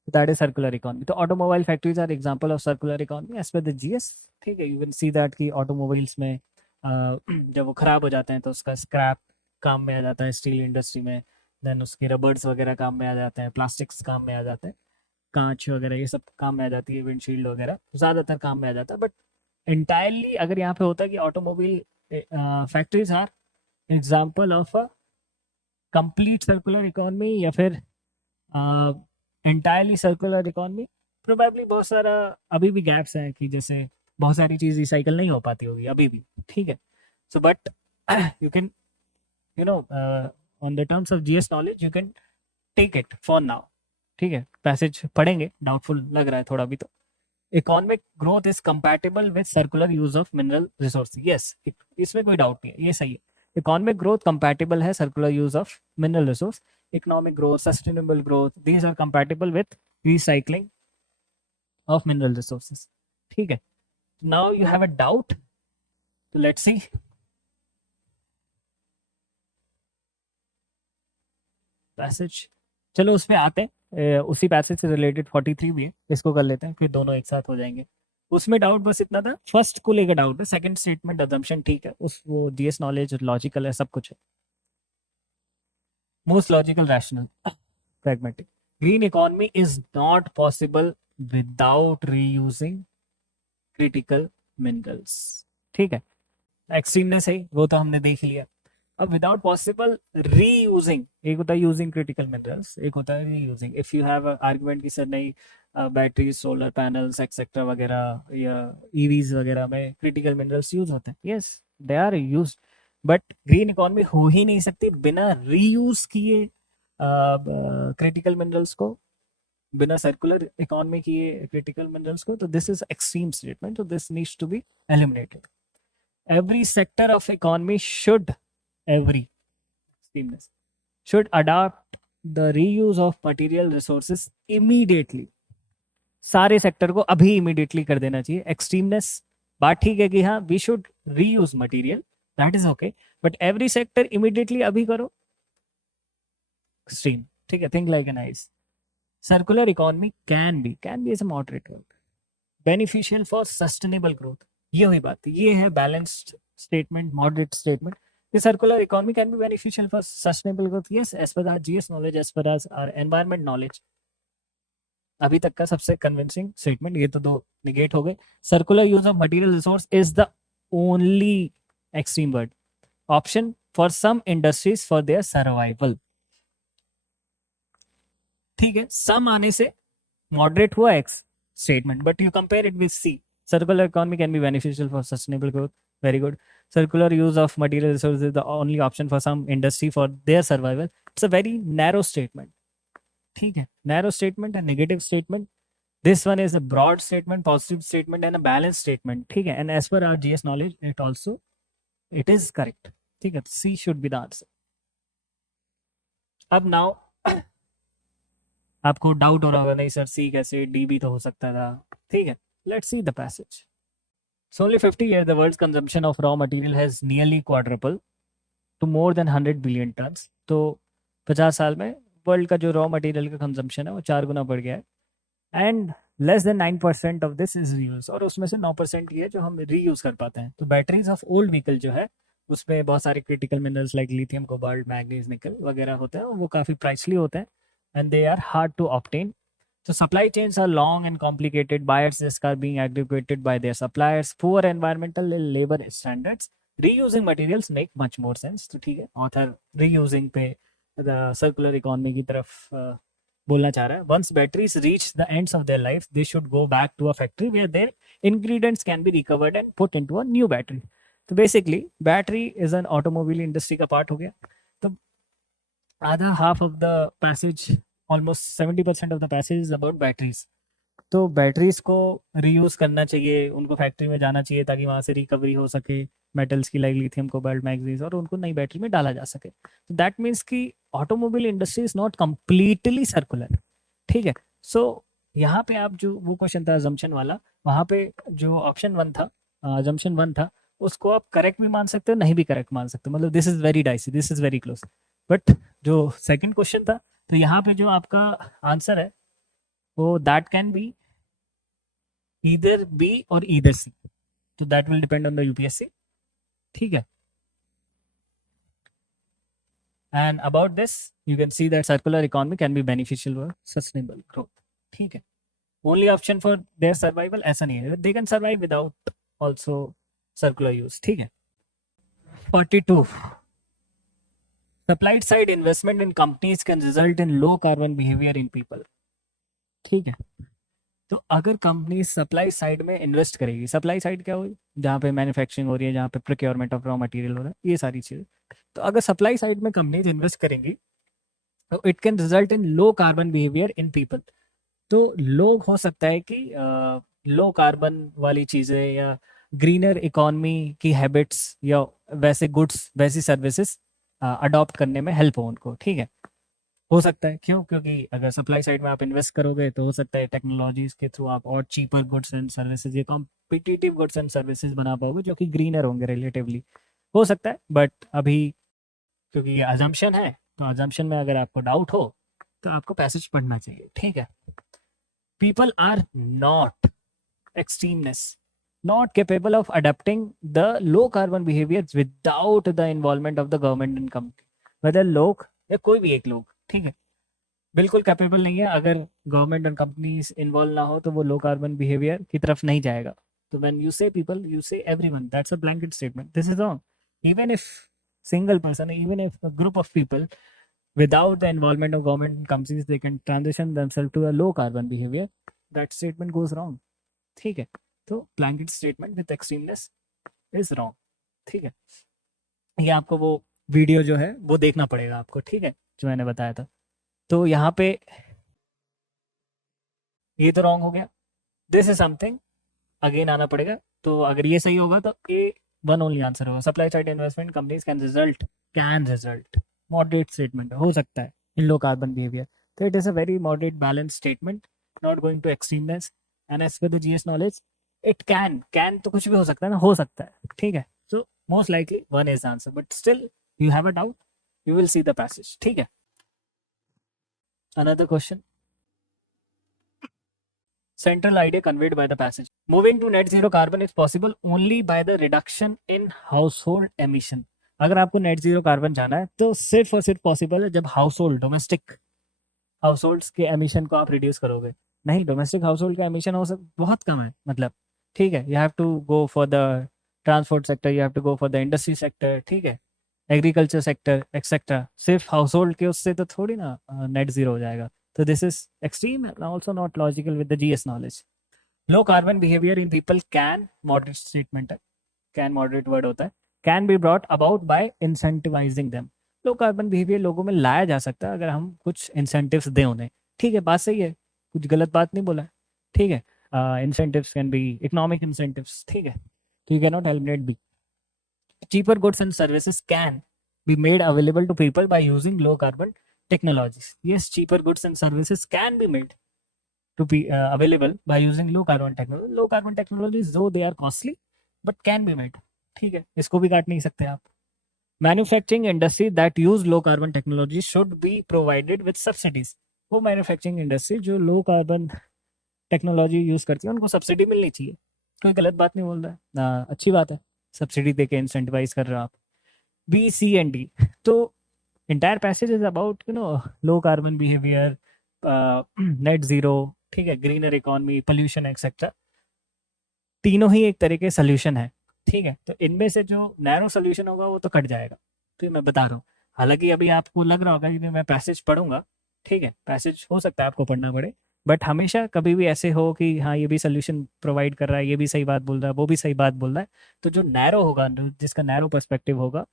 That is circular economy. तो automobile factories are example of circular economy as per the GS, ठीक है। You can see that कि automobiles में जब वो खराब हो जाते हैं तो उसका स्क्रैप काम में आ जाता है स्टील इंडस्ट्री में, देन उसके रबर्स वगैरह काम में आ जाते हैं, प्लास्टिक्स काम में आ जाते हैं, कांच वगैरह ये सब काम में आ जाती है, विंडशील्ड वगैरह ज़्यादातर काम में आ जाता है। बट एंटायरली अगर यहाँ पे होता है कि automobile factories are example of a complete circular economy या फिर एंटायरली सर्कुलर इकोनॉमी, प्रोबेबली बहुत सारा अभी भी गैप्स हैं कि जैसे बहुत सारी चीज़ रिसाइकल नहीं हो पाती होगी अभी भी, ठीक है। So but you can on the terms of GS knowledge you can take it for now, ठीक है। पैसेज पढ़ेंगे, डाउटफुल लग रहा है थोड़ा भी तो। Economic growth is compatible with circular use of mineral resource, yes, इसमें कोई डाउट नहीं है, ये सही है। इकोनॉमिक ग्रोथ कंपैटिबल है circular use of mineral resource. Economic growth, sustainable growth, these are compatible with recycling of mineral resources, ठीक है। Now you have a doubt, तो लेट्स सी। पैसेज, चलो उस पे आते हैं। उसी पैसेज से रिलेटेड 43 भी है, इसको कर लेते हैं, फिर दोनों एक साथ हो जाएंगे। उसमें डाउट बस इतना था, फर्स्ट को लेकर डाउट है, सेकंड स्टेटमेंट अजम्पशन ठीक है, उस वो जीएस नॉलेज लॉजिकल है, सब कुछ है। Most logical, rational, pragmatic. Green economy is not possible without reusing critical minerals, ठीक है। एक्सट्रीमनेस है वो तो हमने देख लिया। अब विदाउट पॉसिबल रीयूजिंग, एक होता है यूजिंग क्रिटिकल मिनरल्स, एक होता है reusing. If you have argument की सर नहीं, बैटरीज, सोलर पैनल्स एक्सेट्रा वगैरह या ईवीज वगैरह में क्रिटिकल मिनरल्स यूज होते हैं, yes they are used, but green economy हो ही नहीं सकती बिना रीयूज किए क्रिटिकल मिनरल्स को, बिना सर्कुलर इकोनॉमी किए क्रिटिकल मिनरल्स को। तो this is extreme statement, so this needs to be eliminated. Every sector of economy should adopt the reuse of material resources immediately. सारे सेक्टर को अभी इमीडिएटली कर देना चाहिए। एक्सट्रीमनेस बात ठीक है कि हाँ we should reuse material, that is okay, but every sector immediately अभी करो, एक्सट्रीम, ठीक है। Think like an IAS. Circular economy can be as a moderate work, beneficial for sustainable growth, ये हुई बात, ये है balanced statement, moderate statement. The circular economy can be beneficial for sustainable growth, yes, as per our GS knowledge, as per our environment knowledge. अभी तक का सबसे convincing statement, ये तो दो निगेट हो गए। Circular use of material resource is the only extreme word option for some industries for their survival, ठीक है। सम आने से मॉडरेट हुआ X statement, but you compare it with C, circular economy can be beneficial for sustainable growth, very good. Circular use of material resources is the only option for some industry for their survival. It's a very narrow statement, ठीक है। narrow statement and negative statement, this one is a broad statement, positive statement and a balanced statement, ठीक है। and as per our GS knowledge it is correct, ठीक है। C should be the answer. अब now आपको doubt हो रहा होगा, नहीं सर सी कैसे, डी भी तो हो सकता था, ठीक है। Let's see the passage. So only 50 years, the world's consumption of raw material has nearly quadrupled to more than 100 billion tons. तो 50 साल में वर्ल्ड का जो रॉ मटेरियल का कंजम्पशन है वो 4 गुना बढ़ गया है, and less than 9% of this is reuse, और उसमें से 9% ये जो हम रीयूज कर पाते हैं। तो बैटरीज ऑफ ओल्ड व्हीकल जो है उसमें बहुत सारे critical minerals like lithium, cobalt, manganese, nickel वगैरह होते हैं, वो काफ़ी प्राइसली होते हैं and they are hard to obtain. So supply chains are long and complicated. Buyers risk are being aggregated by their suppliers. Poor environmental and labor standards. Reusing materials make much more sense. तो ठीक है, author reusing पे the circular economy की तरफ बोलना चाह रहा है. Once batteries reach the ends of their life, they should go back to a factory where their ingredients can be recovered and put into a new battery. तो basically battery is an automobile industry का part हो गया. तो आधा half of the passage, almost 70% of the passage is about batteries. तो batteries को reuse करना चाहिए, उनको फैक्ट्री में जाना चाहिए ताकि वहाँ से रिकवरी हो सके मेटल्स की, लाइक लिथियम, कोबाल्ट, मैग्नीज, और उनको नई बैटरी में डाला जा सके. तो दैट मीन्स कि automobile industry is not completely circular, ठीक है. सो यहाँ पे आप जो वो क्वेश्चन था अजम्पशन वाला, वहाँ पे जो ऑप्शन 1 था, अजम्पशन 1 था, उसको आप करेक्ट भी मान सकते हो, नहीं भी करेक्ट मान सकते हो, मतलब this is very dicey, this is very close. But जो सेकेंड क्वेश्चन था, तो यहाँ पे जो आपका आंसर है वो that can be either be और ईदर सी. तो that will depend on the UPSC, ठीक है. And about this you can see that circular economy can be beneficial for sustainable growth, ठीक है. Only option for their survival ऐसा नहीं है, they can survive without also circular use, ठीक है. 42. Supplied side investment in companies can result in low carbon behavior in people, ठीक है. तो अगर कंपनी सप्लाई साइड में इन्वेस्ट करेगी, सप्लाई साइड क्या होगी, जहाँ पे मैन्युफैक्चरिंग हो रही है, जहाँ पे प्रोक्योरमेंट ऑफ रॉ मटेरियल हो रहा है, ये सारी चीज़ें. तो अगर सप्लाई साइड में कंपनीज इन्वेस्ट करेंगी it can result in low carbon behaviour in people. तो लोग हो सकता है कि लो कार्बन वाली चीज़ें या ग्रीनर इकोनॉमी की हैबिट्स या वैसे गुड्स वैसी सर्विसेज अडॉप्ट करने में हेल्प हो उनको, ठीक है। हो सकता है, क्यों? क्योंकि अगर सप्लाई साइड में आप इन्वेस्ट करोगे तो हो सकता है टेक्नोलॉजीज के थ्रू आप और चीपर गुड्स एंड सर्विसेज या कॉम्पिटिटिव गुड्स एंड सर्विसेज बना पाओगे जो कि ग्रीनर होंगे रिलेटिवली। हो सकता है, बट अभी क्योंकि ये अजम्पशन है, तो अजम्पशन में अगर आपको डाउट हो तो आपको पैसेज पढ़ना चाहिए, ठीक है। People are not extremeness, not capable of adapting the low carbon behaviors without the involvement of the government and company। whether लोग या कोई भी एक लोग, ठीक है, बिल्कुल कैपेबल नहीं है। अगर गवर्नमेंट एंड कंपनीज इन्वॉल्व ना हो तो वो लो कार्बन बिहेवियर की तरफ नहीं जाएगा। तो व्हेन यू से पीपल, यू से everyone, that's a blanket statement, this is wrong. Even if single person, even if a group of people without the involvement of government and companies they can transition themselves to a low carbon behavior, that statement goes wrong, ठीक है। तो blanket statement with extremeness is wrong, ठीक है। ये आपको वो video जो है वो देखना पड़ेगा आपको, ठीक है, जो मैंने बताया था। तो यहाँ पे ये तो रॉन्ग हो गया, दिस इज समथिंग अगेन आना पड़ेगा। तो अगर ये सही होगा तो ए वन ओनली आंसर होगा। Supply side investment companies can result moderate statement हो सकता है इन लो कार्बन बिहेवियर। तो it is a very moderate balance statement, not going to extremeness. And as per the GS knowledge, it can तो कुछ भी हो सकता है ना, हो सकता है, ठीक है। So most likely one is answer, but still you have a doubt, you will see the passage, ठीक है। Another question, central idea conveyed by the passage. Moving to net zero carbon is possible only by the reduction in household emission। अगर आपको net zero carbon जाना है तो सिर्फ और सिर्फ पॉसिबल है जब डोमेस्टिक हाउस के एमिशन को आप रिड्यूस करोगे। नहीं, डोमेस्टिक हाउस होल्ड का एमिशन हो सक बहुत कम है, मतलब, ठीक है। You have to go for the transport sector, you have to go for the industry sector, ठीक है, एग्रीकल्चर सेक्टर एक्सेट्रा। सिर्फ हाउस होल्ड के उससे तो थोड़ी ना नेट जीरो हो जाएगा। तो this is extreme and also not logical with the GS knowledge. Low carbon behaviour in people can, moderate statement है, कैन मॉडरेट वर्ड होता है, can be brought about by incentivising them. Low carbon behaviour लोगों में लाया जा सकता है अगर हम कुछ इंसेंटिव्स दें उन्हें, ठीक है, बात सही है, कुछ गलत बात नहीं बोला है, ठीक है। Incentives can be economic incentives, ठीक है, तो you can not eliminate B. cheaper goods and services can be made available to people by using low carbon technologies। yes, cheaper goods and services can be made to be available by using low carbon technology। low carbon technologies though they are costly but can be made, ठीक है, इसको भी काट नहीं सकते आप। Manufacturing industry that use low carbon technology should be provided with subsidies. वो manufacturing industry जो लो कार्बन टेक्नोलॉजी यूज करती है उनको सब्सिडी मिलनी चाहिए। कोई गलत बात नहीं बोल रहा है ना, अच्छी बात है, सब्सिडी देके इंसेंटिवाइज कर रहे हो आप। बी सी एंड डी, तो entire passage is about low carbon behavior, net zero, ठीक है, ग्रीनर इकोनॉमी, पोल्यूशन एक्सेट्रा, तीनों ही एक तरह के सोल्यूशन है, ठीक है। तो इनमें से जो नैरो सोल्यूशन होगा वो तो कट जाएगा, तो ये मैं बता रहा हूँ। हालांकि अभी आपको लग रहा होगा कि मैं पैसेज पढ़ूंगा, ठीक है, पैसेज हो सकता है आपको पढ़ना पड़े, बट हमेशा कभी भी ऐसे हो कि हाँ ये भी सोल्यूशन प्रोवाइड कर रहा है, ये भी सही बात बोल रहा है, वो भी सही बात बोल रहा है, तो जो नैरो होगा, जिसका नैरो पर्सपेक्टिव होगा,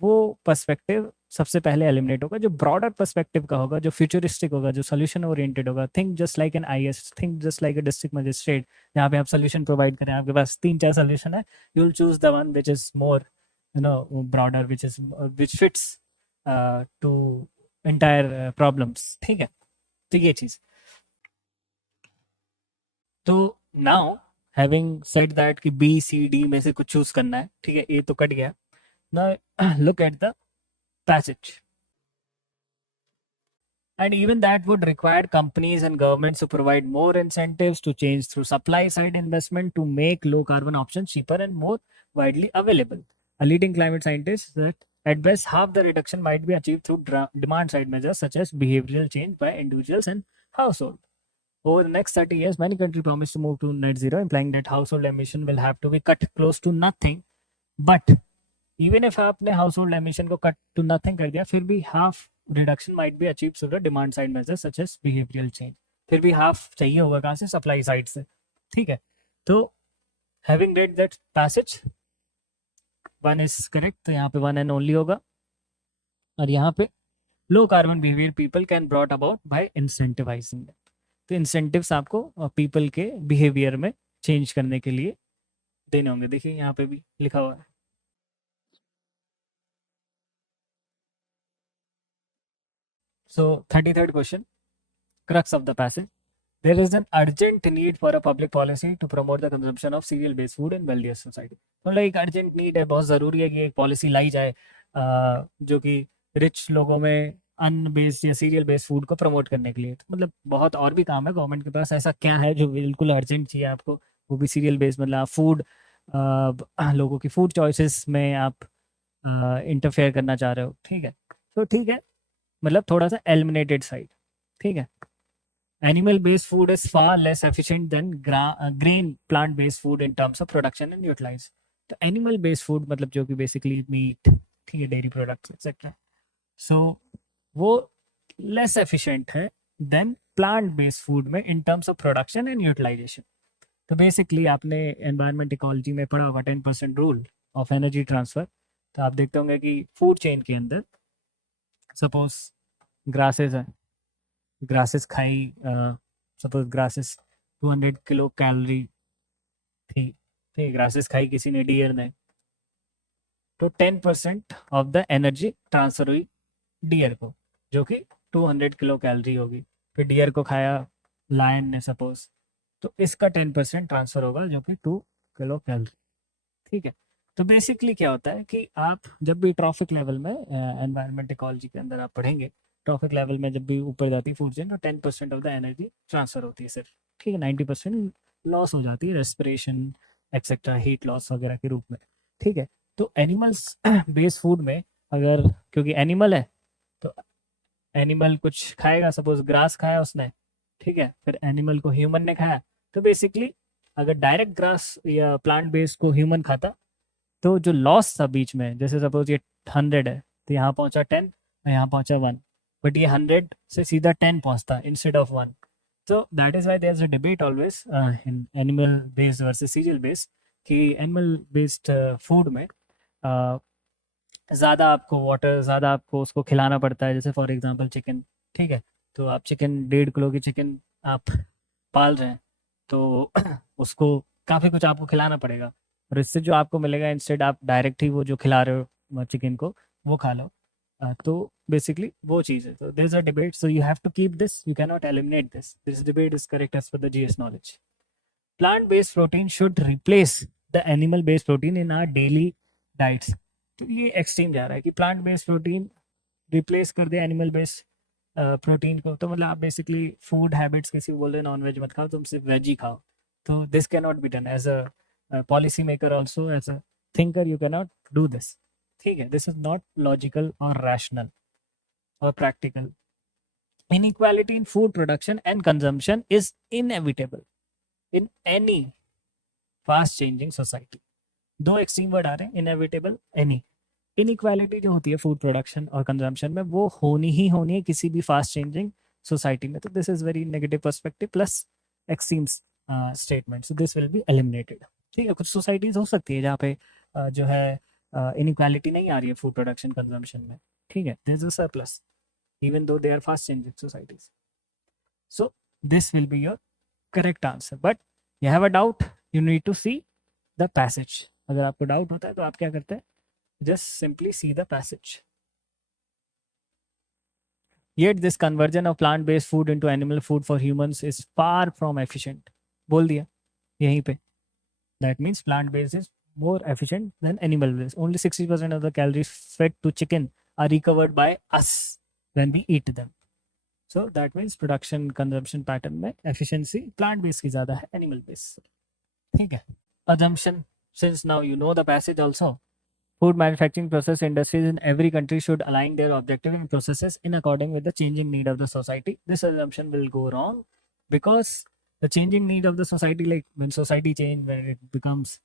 वो पर्सपेक्टिव सबसे पहले एलिमिनेट होगा। जो ब्रॉडर पर्सपेक्टिव का होगा, जो फ्यूचरिस्टिक होगा, जो सोल्यूशन ओरिएंटेड होगा, think just like an IAS, think just like a district magistrate, जहाँ पे आप सोल्यूशन प्रोवाइड करें, आपके पास 3-4 सोल्यूशन है, you will choose the one which is more broader, which fits to entire problems, ठीक है। तो ये चीज, तो नाउ हैविंग सेड दैट कि बी सी डी में से कुछ चूज करना है, ठीक है, ए तो कट गया। Now look at the passage, and even that would require companies and governments to provide more incentives to change through supply side investment to make low carbon options cheaper and more widely available। A leading climate scientist that at best half the reduction might be achieved through demand side measures such as behavioral change by individuals and household। Over the next 30 years, many countries promise to move to net zero, implying that household emission will have to be cut close to nothing। But even if आपने household emission को cut to nothing कर दिया, फिर भी half reduction might be achieve through the demand side measure such as behavioural change. फिर भी half चाहिए होगा कहाँ से? सप्लाई साइड से, ठीक है। तो having read that passage, one is correct, तो यहाँ पे वन एंड ओनली होगा। और यहाँ पे लो carbon behaviour people can brought about by incentivising. तो इंसेंटिव्स आपको पीपल के बिहेवियर में चेंज करने के लिए देने होंगे। देखिए यहाँ पे भी लिखा हुआ है। सो 33rd question, crux of the passage. There is an urgent need for a public policy to promote the consumption of cereal based food in wealthier society. मतलब एक अर्जेंट नीड है, बहुत ज़रूरी है कि एक पॉलिसी लाई जाए जो कि रिच लोगों में अन्न बेस्ड या सीरियल बेस्ड फूड को प्रमोट करने के लिए। तो मतलब बहुत और भी काम है गवर्नमेंट के पास। ऐसा क्या है जो बिल्कुल अर्जेंट चाहिए आपको, वो भी सीरियल बेस्ड। मतलब आप फूड लोगों की फूड चॉइसेस में आप इंटरफेयर करना चाह रहे हो, ठीक है। तो ठीक है, मतलब थोड़ा सा एलिमिनेटेड साइड, ठीक है। Animal based food is far less efficient than grain plant based food in terms of production and utilize. तो animal based food मतलब जो कि basically meat, ठीक है, dairy products etc. So वो less efficient है than plant based food में in terms of production and utilization. तो basically आपने environment ecology में पढ़ा होगा 10% rule of energy transfer। तो आप देखते होंगे कि फूड चेन के अंदर सपोज ग्रासेस है, ग्रासेस खाई, सपोज ग्रासेस 200 किलो कैलोरी थी, ठीक है, ग्रासेस खाई किसी ने, डियर ने, तो 10% ऑफ द एनर्जी ट्रांसफर हुई डियर को, जो कि 200 किलो कैलोरी होगी। फिर डियर को खाया लायन ने सपोज, तो इसका 10% ट्रांसफर होगा जो कि 2 किलो कैलोरी, ठीक है। तो बेसिकली क्या होता है कि आप जब भी ट्रॉफिक लेवल में एनवायरमेंट इकोलॉजी के अंदर आप पढ़ेंगे, ट्रॉफिक लेवल में जब भी ऊपर जाती है फूड चेन तो 10% ऑफ द एनर्जी ट्रांसफर होती है सिर्फ, ठीक है। 90% लॉस हो जाती है, रेस्पिरेशन एक्सेट्रा, हीट लॉस वगैरह के रूप में, ठीक है। तो एनिमल्स बेस्ड फूड में अगर, क्योंकि एनिमल है तो एनिमल कुछ खाएगा, सपोज ग्रास खाया उसने, ठीक है, फिर एनिमल को ह्यूमन ने खाया, तो बेसिकली अगर डायरेक्ट ग्रास या प्लांट बेस्ड को ह्यूमन खाता तो जो लॉस था बीच में, जैसे सपोज ये 100 है तो यहाँ पहुंचा 10 और यहाँ पहुंचा 1, बट ये 100 से सीधा 10 पहुंचता इंस्टेड ऑफ 1। तो that is why there is a debate always in animal based versus cereal based, कि एनिमल बेस्ड फूड में ज़्यादा आपको वाटर, ज़्यादा आपको उसको खिलाना पड़ता है। जैसे फॉर एग्जांपल चिकन, ठीक है, तो आप चिकन 1.5 किलो की चिकन आप पाल रहे हैं तो उसको काफ़ी कुछ आपको खिलाना पड़ेगा, और इससे जो आपको मिलेगा इंस्टेड आप डायरेक्ट ही वो जो खिला रहे हो चिकन को वो खा लो। तो बेसिकली वो चीज़ है। तो there is a debate, so you have to keep this, you can not eliminate this debate is correct as per the GS knowledge. Plant based protein should replace the animal based protein in our daily diets. तो ये extreme जा रहा है कि plant based protein replace कर दे animal based protein को। तो मतलब आप बेसिकली फूड हैबिट्स किसी को बोल रहे नॉन वेज मत खाओ, तुम सिर्फ वेज ही खाओ। तो this can not be done as a policy maker, also as a thinker you can not do this, ठीक है। दिस इज नॉट लॉजिकल और रैशनल और practical. Inequality in food production and consumption is inevitable in any fast changing society. दो extreme word आ रहे हैं, inevitable, any. Inequality जो होती है फूड प्रोडक्शन और कंजम्पशन में वो होनी ही होनी है किसी भी फास्ट चेंजिंग सोसाइटी में। तो this is very negative perspective plus extremes statement, so this will be eliminated, ठीक है। कुछ सोसाइटीज हो सकती है जहाँ पे जो है इनइक्वालिटी नहीं आ रही है फूड प्रोडक्शन कंजम्पशन में, ठीक है, this is a surplus even though they are fast changing societies. So this will be your correct answer, but you have a doubt, you need to see the passage. अगर आपको doubt होता है तो आप क्या करते हैं, just simply see the passage. Yet this conversion of plant-based food into animal food for humans is far from efficient. बोल दिया यहीं पे। That means plant-based is more efficient than animal-based. Only 60% of the calories fed to chicken are recovered by us when we eat them. So that means production consumption pattern में efficiency plant-based की ज़्यादा है animal-based, ठीक है। Assumption, since now you know the passage also, food manufacturing process industries in every country should align their objective and processes in according with the changing need of the society. This assumption will go wrong because the changing need of the society, like when society change, when it becomes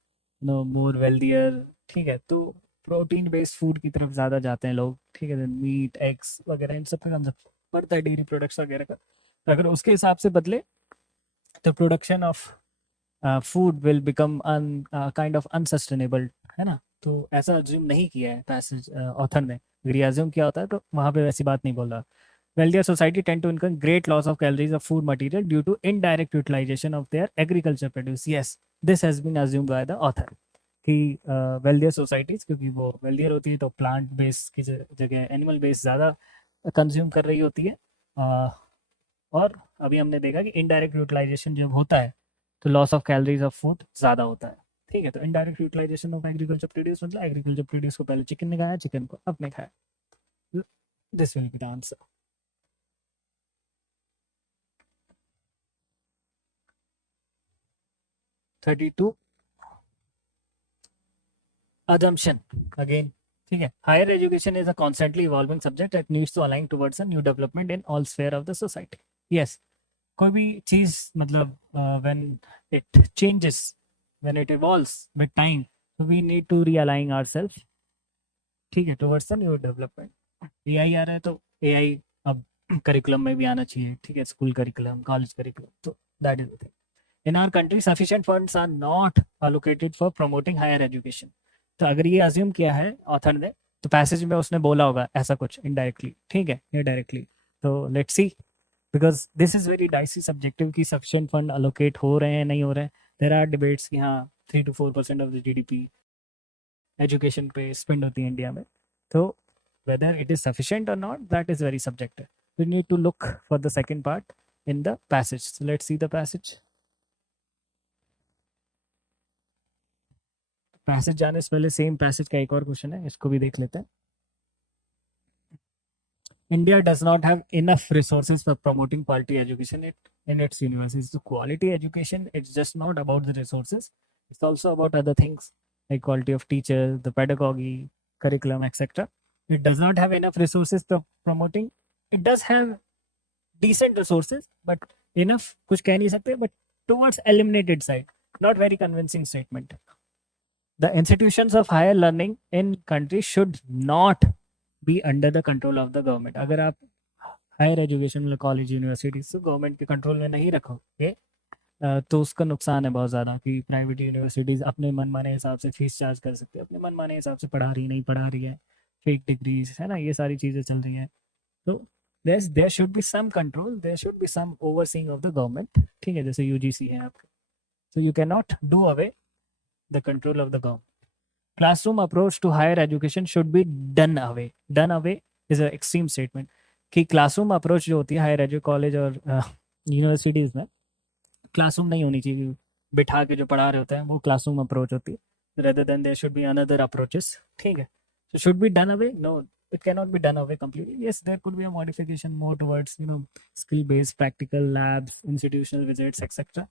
more wealthier, ठीक है, तो protein based food की तरफ ज़्यादा जाते हैं लोग, ठीक है। मीट, एग्स वगैरह इन सब का कंजप्शन बढ़ता है, डेयरी प्रोडक्ट्स वगैरह का। तो अगर उसके हिसाब से बदले तो production of food will become kind of unsustainable, है ना। तो ऐसा अज्यूम नहीं किया है पैसेज ऑथर ने। अगर ये अज्यूम किया होता है तो वहाँ पे वैसी बात नहीं बोल रहा। Wealthier society tend to incur great loss of calories of food material due to indirect utilization of their agriculture produce. Yes, this has been assumed by the author कि वेल्दियर सोसाइटीज, क्योंकि वो वेल्दियर होती है तो plant based की जगह animal based ज़्यादा consume कर रही होती है। और अभी हमने देखा कि इनडायरेक्ट यूटिलाइजेशन जब होता है तो loss of calories of food ज़्यादा होता है। ठीक है, तो indirect utilisation of agriculture produce मतलब एग्रीकल्चर प्रोड्यूस को पहले चिकन ने खाया, चिकन को अपने खाया। This will be the answer. Thirty two assumption again. ठीक है, higher education is a constantly evolving subject that needs to align towards a new development in all sphere of the society. Yes, कोई भी चीज मतलब when it changes, when it evolves with time, so we need to realign ourselves, ठीक है, towards the new development. AI आ रहा है तो एआई अब करिकुलम में भी आना चाहिए। ठीक है, स्कूल करिकुलम, कॉलेज करिकुलम, तो that is the thing. In our country sufficient funds are not allocated for promoting higher education. तो अगर ये अज्यूम किया है ऑथर ने तो पैसेज में उसने बोला होगा ऐसा कुछ इनडायरेक्टली, ठीक है, या डायरेक्टली। तो let's C, because this is very dicey subjective कि सफिशिएंट फंड अलोकेट हो रहे हैं नहीं हो रहे हैं। देर आर डिबेट्स कि हाँ 3 to 4% of the GDP education पे स्पेंड होती है इंडिया में। तो whether it is sufficient or not, that is very subjective. We need to look for the second part in the passage. So let's see the passage. Passage जाने से पहले same passage का एक और क्वेश्चन है, इसको भी देख लेते हैं। India does not have enough resources for promoting quality education in its universities. So quality education, it's just not about the resources. It's also about other things like quality of teachers, the pedagogy, curriculum, etc. It does not have enough resources for promoting. It does have decent resources, but enough कुछ कह नहीं सकते, but towards eliminated side. Not very convincing statement. The institutions of higher learning in country should not be under the control of the government. अगर आप higher education मतलब college university से government के control में नहीं रखोगे तो उसका नुकसान है बहुत ज़्यादा कि प्राइवेट यूनिवर्सिटीज़ अपने मनमाने हिसाब से फीस चार्ज कर सकते हैं, अपने मनमाने हिसाब से पढ़ा रही नहीं पढ़ा रही है, फेक डिग्रीज है ना, ये सारी चीज़ें चल रही हैं। तो there should be some control, there should be some overseeing of the government. ठीक है, जैसे यूजीसी है आपका, so you cannot do away the control of the government. Classroom approach to higher education should be done away. Done away is an extreme statement कि classroom approach जो होती है higher edu college और universities में, classroom नहीं होनी चाहिए, बिठा के जो पढ़ा रहे होते हैं वो क्लासरूम अप्रोच होती है, rather than there should be another approaches. ठीक है, so should be done away? No, it cannot be done away completely. Yes, there could be a modification more towards skill based practical labs, institutional visits, etc.,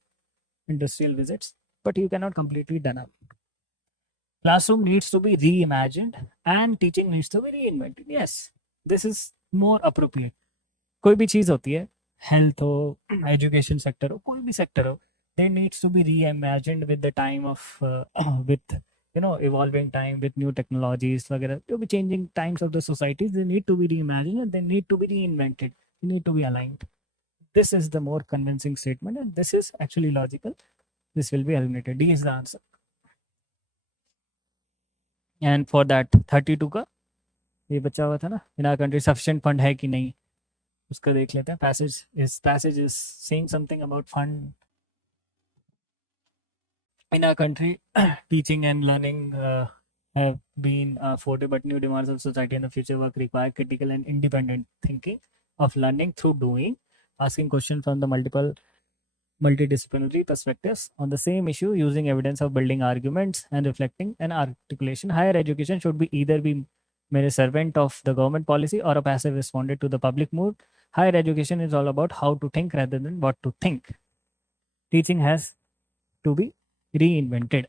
industrial visits, but you cannot completely done away. Classroom needs to be reimagined and teaching needs to be reinvented. Yes, this is more appropriate. कोई भी चीज़ होती है, health हो, education sector हो, कोई भी sector हो, they needs to be reimagined with the time of with evolving time with new technologies वगैरह, जो भी changing times of the societies, they need to be reimagined and they need to be reinvented, they need to be aligned. This is the more convincing statement and this is actually logical. This will be eliminated. D is the answer. And for that 32 का ये बचा हुआ था ना, in our country sufficient fund है कि नहीं, उसका देख लेते हैं। Passage is saying something about fund in our country. Teaching and learning have been afforded, but new demands of society and the future work require critical and independent thinking of learning through doing, asking questions from the multidisciplinary perspectives on the same issue, using evidence of building arguments and reflecting an articulation. Higher education should be either be made a servant of the government policy or a passive respondent to the public mood. Higher education is all about how to think rather than what to think. Teaching has to be reinvented.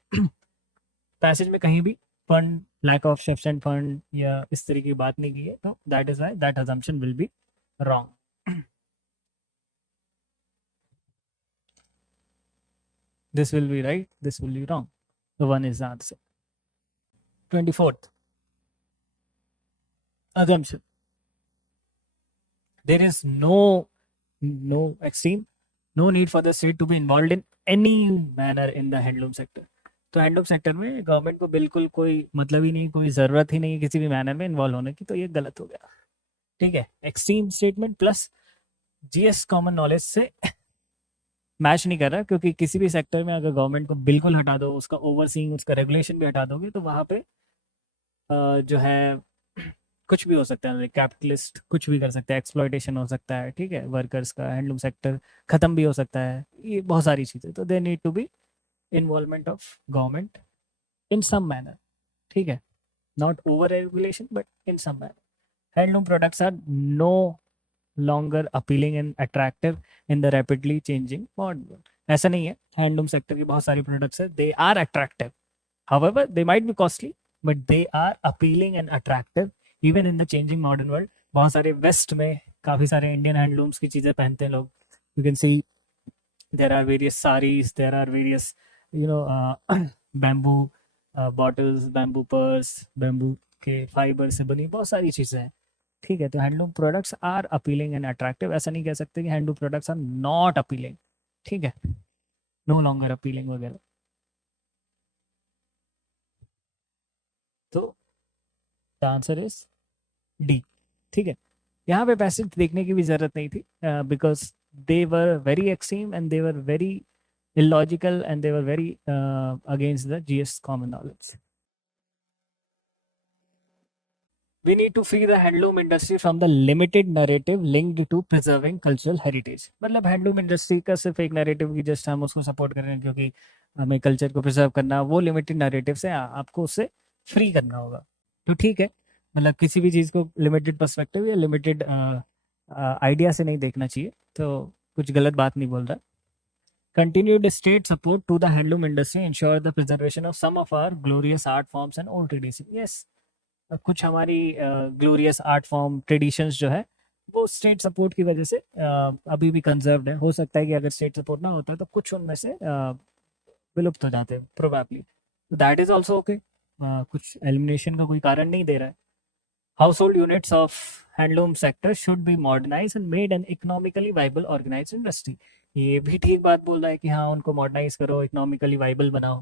Passage में कहीं भी fund, lack of sufficient fund या इस तरह की बात नहीं की है, तो that is why that assumption will be wrong. This will be right, this will be wrong. The one is the answer. 24th assumption. There is no extreme, no need for the state to be involved in any manner in the handloom sector. तो handloom sector में government को बिल्कुल कोई मतलब ही नहीं, कोई ज़रूरत ही नहीं है किसी भी मैनर में इन्वॉल्व होने की, तो ये गलत हो गया। ठीक है, extreme statement plus GS common knowledge से मैच नहीं कर रहा, क्योंकि किसी भी सेक्टर में अगर गवर्नमेंट को बिल्कुल हटा दो, उसका ओवरसीइंग, उसका रेगुलेशन भी हटा दोगे, तो वहाँ पे जो है कुछ भी हो सकता है, कैपिटलिस्ट कुछ भी कर सकता है, एक्सप्लॉयटेशन हो सकता है, ठीक है, वर्कर्स का, हैंडलूम सेक्टर ख़त्म भी हो सकता है, ये बहुत सारी चीज़ें, तो they need to be involvement of government in some manner, ठीक है, not over regulation but in some manner. Handloom products are no longer appealing and attractive in the rapidly changing modern world. ऐसा नहीं है, handloom sector की बहुत सारी products है, they are attractive, however they might be costly but they are appealing and attractive even in the changing modern world. बहुत सारे waste में काफ़ी सारे इंडियन हैंडलूम्स की चीज़ें पहनते हैं लोग, you can see there are various saris, there are various bamboo bottles, bamboo purse, bamboo के फाइबर से बनी बहुत सारी चीज़ें हैं, ठीक है। तो handloom products are appealing and attractive, ऐसा नहीं कह सकते कि handloom products are not appealing, ठीक है, नो लॉन्गर अपीलिंग वगैरह। तो द आंसर इज डी, ठीक है। यहाँ पे पैसेज देखने की भी जरूरत नहीं थी, because they were very extreme and they were very illogical and they were very against the GS common knowledge. We need to free the handloom industry from the limited narrative linked to preserving cultural heritage. मतलब handloom industry का सिर्फ एक narrative की just हम उसको support कर रहे हैं क्योंकि हमें कल्चर को प्रिजर्व करना, वो लिमिटेड नैरेटिव से आपको उससे फ्री करना होगा, तो ठीक है। मतलब किसी भी चीज़ को लिमिटेड पर्सपेक्टिव या लिमिटेड आइडिया से नहीं देखना चाहिए, तो कुछ गलत बात नहीं बोल रहा। Continued state support to the handloom industry ensure the preservation of some of our glorious art forms and old traditions. Yes, कुछ हमारी ग्लोरियस आर्ट फॉर्म ट्रेडिशंस जो है वो स्टेट सपोर्ट की वजह से अभी भी कंजर्व्ड है। हो सकता है कि अगर स्टेट सपोर्ट ना होता तो कुछ उनमें से विलुप्त हो जाते प्रोबेबली, तो दैट इज ऑल्सो ओके, कुछ एलिमिनेशन का कोई कारण नहीं दे रहा है। Household units of handloom sector should be modernize and made an economically viable organize industry. ये भी ठीक बात बोल रहा है कि हाँ, उनको मॉडर्नाइज करो, इकोनॉमिकली वाइबल बनाओ,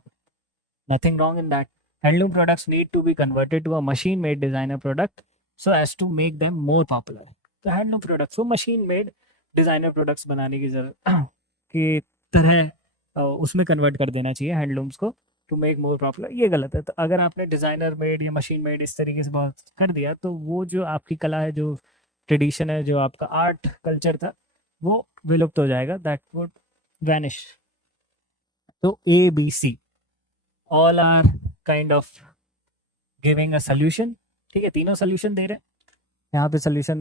nothing wrong in that. Handloom products need to be converted to a machine-made designer product so as to make them more popular. तो हैंडलूम प्रोडक्ट्स को मशीन मेड डिज़ाइनर प्रोडक्ट्स बनाने की जरूरत की तरह उसमें कन्वर्ट कर देना चाहिए हैंडलूम्स को टू मेक मोर पॉपुलर, ये गलत है। तो अगर आपने डिज़ाइनर मेड या मशीन मेड इस तरीके से बहुत कर दिया तो वो जो आपकी कला है, जो ट्रेडिशन है, जो आपका आर्ट कल्चर था, वो विलुप्त हो जाएगा, दैट वुड वैनिश। तो A B C all are kind of giving a solution, ठीक है, तीनों सोल्यूशन दे रहे हैं यहाँ पे। सोल्यूशन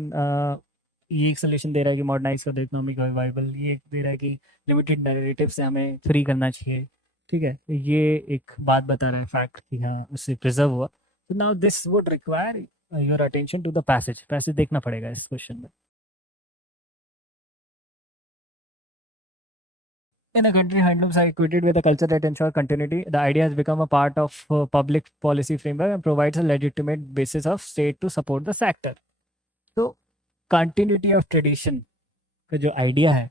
ये एक सोल्यूशन दे रहा है कि मॉडर्नाइज कर दो, इकोनॉमिक वाइबल, ये एक दे रहा है कि लिमिटेड नैरेटिव से हमें फ्री करना चाहिए, ठीक है, ये एक बात बता रहा है फैक्ट कि हाँ उससे प्रिजर्व हुआ। तो now this would require your attention to the passage देखना पड़ेगा इस क्वेश्चन में। In a country, handlooms are equated with a culture that ensures continuity. The idea has become a part of public policy framework and provides a legitimate basis of state to support the sector. तो continuity of tradition का जो idea है,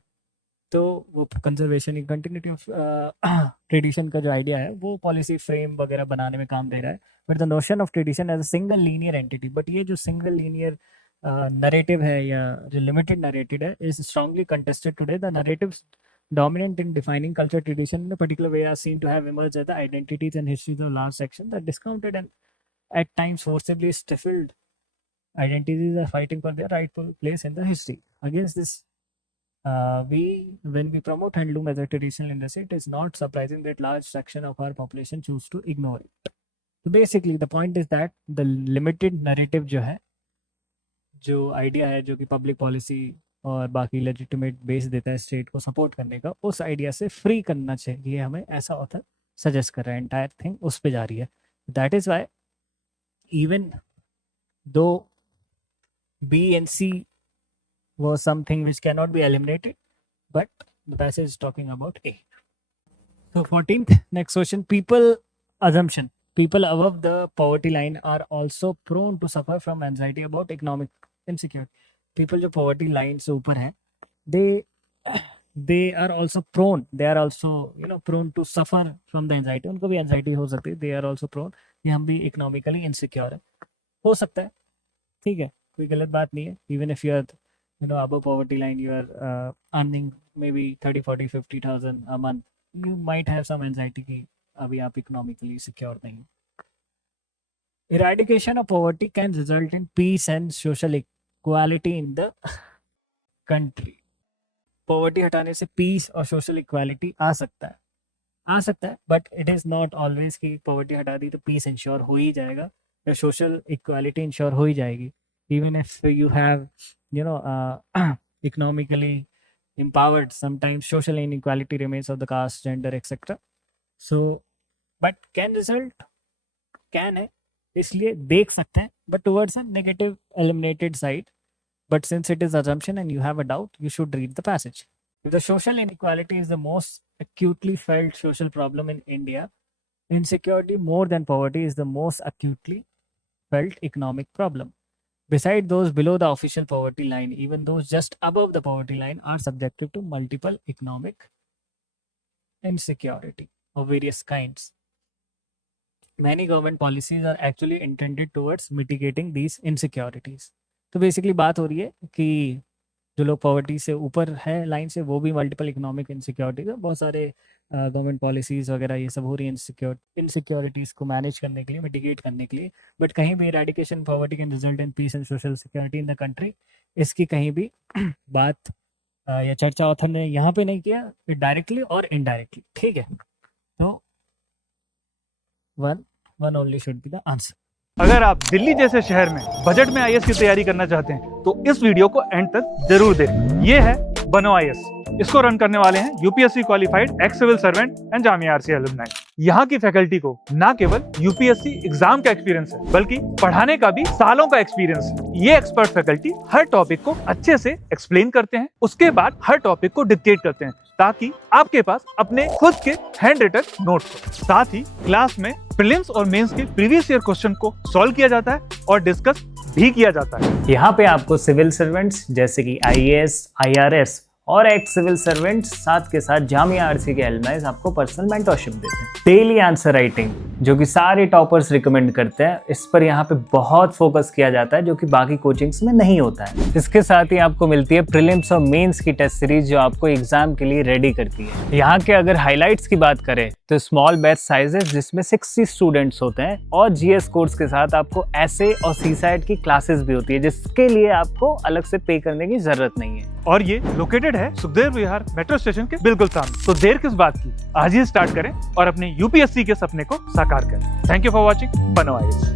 तो वो conservation, continuity of tradition का जो idea है वो पॉलिसी फ्रेम वगैरह बनाने में काम दे रहा है। But the notion of tradition as a single linear entity, but ये जो सिंगल लीनियर नरेटिव है या जो लिमिटेड नरेटिव है is strongly contested today. The narratives dominant in defining culture tradition in a particular way are seen to have emerged as the identities and histories of large sections that discounted and at times forcibly stifled identities are fighting for their rightful place in the history. Against this, when we promote handloom as a traditional industry, it is not surprising that large section of our population choose to ignore it. So basically, the point is that the limited narrative जो है, जो idea है, जो कि public policy और बाकी legitimate base देता है स्टेट को सपोर्ट करने का, उस आइडिया से फ्री करना चाहिए हमें, ऐसा ऑथर सजेस्ट कर रहा है। एंटायर थिंग उस पे जा रही है। That is why even though B and C was something which cannot be eliminated, but the passage is talking about A. So 14th, next question, people assumption. People above the poverty line are also prone to suffer from anxiety about economic insecurity. People जो poverty line से ऊपर हैं, they they are also prone to suffer from the anxiety. उनको भी anxiety हो सकती है, they are also prone कि हम भी economically insecure है, हो सकता है, ठीक है, कोई गलत बात नहीं है. Even if you are above poverty line, you are earning maybe 30, 40, 50,000 a month, you might have some anxiety कि अभी आप economically secure नहीं. Eradication of poverty can result in peace and social equality in the country. Poverty हटाने से piece और social equality आ सकता है, but it is not always कि पॉवर्टी हटा दी तो पीस इंश्योर हो ही जाएगा या सोशल इक्वालिटी इंश्योर हो ही जाएगी. Even if you have economically empowered, sometimes social inequality remains of the caste, gender, etc. So but can है, इसलिए देख सकते हैं, but towards a negative eliminated side. But since it is assumption and you have a doubt, you should read the passage. If the social inequality is the most acutely felt social problem in India, insecurity more than poverty is the most acutely felt economic problem. Besides those below the official poverty line, even those just above the poverty line are subjected to multiple economic insecurity of various kinds. Many government policies are actually intended towards mitigating these insecurities. तो basically बात हो रही है कि जो लोग poverty से ऊपर है लाइन से, वो भी मल्टीपल इकोनॉमिक इनसिक्योरिटीज है, बहुत सारे गवर्नमेंट पॉलिसीज़ वगैरह ये सब हो रही है इनसिक्योरिटीज़ को मैनेज करने के लिए, मिटिगेट करने के लिए. बट कहीं भी eradication poverty can result in peace and social security in the country, इसकी कहीं भी बात या चर्चा ऑथर ने यहाँ पे नहीं किया, डायरेक्टली और इनडायरेक्टली, ठीक है. तो one only should be the answer. अगर आप दिल्ली जैसे शहर में बजट में आईएएस की तैयारी करना चाहते हैं तो इस वीडियो को एंड तक जरूर देखें. ये है बनो आईएएस. इसको रन करने वाले हैं UPSC qualified ex civil servant and Jamia RCA alumni. यहाँ की फैकल्टी को ना केवल यूपीएससी एग्जाम का एक्सपीरियंस है, बल्कि पढ़ाने का भी सालों का एक्सपीरियंस है. ये एक्सपर्ट फैकल्टी हर टॉपिक को अच्छे से एक्सप्लेन करते हैं, उसके बाद हर टॉपिक को डिक्टेट करते हैं ताकि आपके पास अपने खुद के हैंड रिटन नोट्स हो. साथ ही क्लास में प्रीलिम्स और मेंस के प्रीवियस ईयर क्वेश्चन को सॉल्व किया जाता है और डिस्कस भी किया जाता है. यहाँ पे आपको सिविल सर्वेंट्स जैसे कि आईएएस, आईआरएस और एक्स सिविल सर्वेंट्स साथ के साथ जामिया आरसीए के एलुमनाइज आपको पर्सनल मेंटरशिप देते हैं. डेली आंसर राइटिंग जो कि सारे टॉपर्स रिकमेंड करते हैं, इस पर यहाँ पे बहुत फोकस किया जाता है जो कि बाकी कोचिंग्स में नहीं होता है. इसके साथ ही आपको मिलती है प्रीलिम्स और मेंस की टेस्ट सीरीज जो आपको एग्जाम के लिए रेडी करती है. यहाँ के अगर हाईलाइट्स की बात करें तो स्मॉल बैच साइजेस जिसमें 60 स्टूडेंट्स होते हैं और जीएस कोर्स के साथ आपको एसए और सीसैट की क्लासेस भी होती है जिसके लिए आपको अलग से पे करने की जरूरत नहीं है. और ये लोकेटेड है सुखदेव विहार मेट्रो स्टेशन के बिल्कुल सामने. तो देर किस बात की, आज ही स्टार्ट करें और अपने यूपीएससी के सपने को साकार करें. थैंक यू फॉर वॉचिंग बनो आईएएस.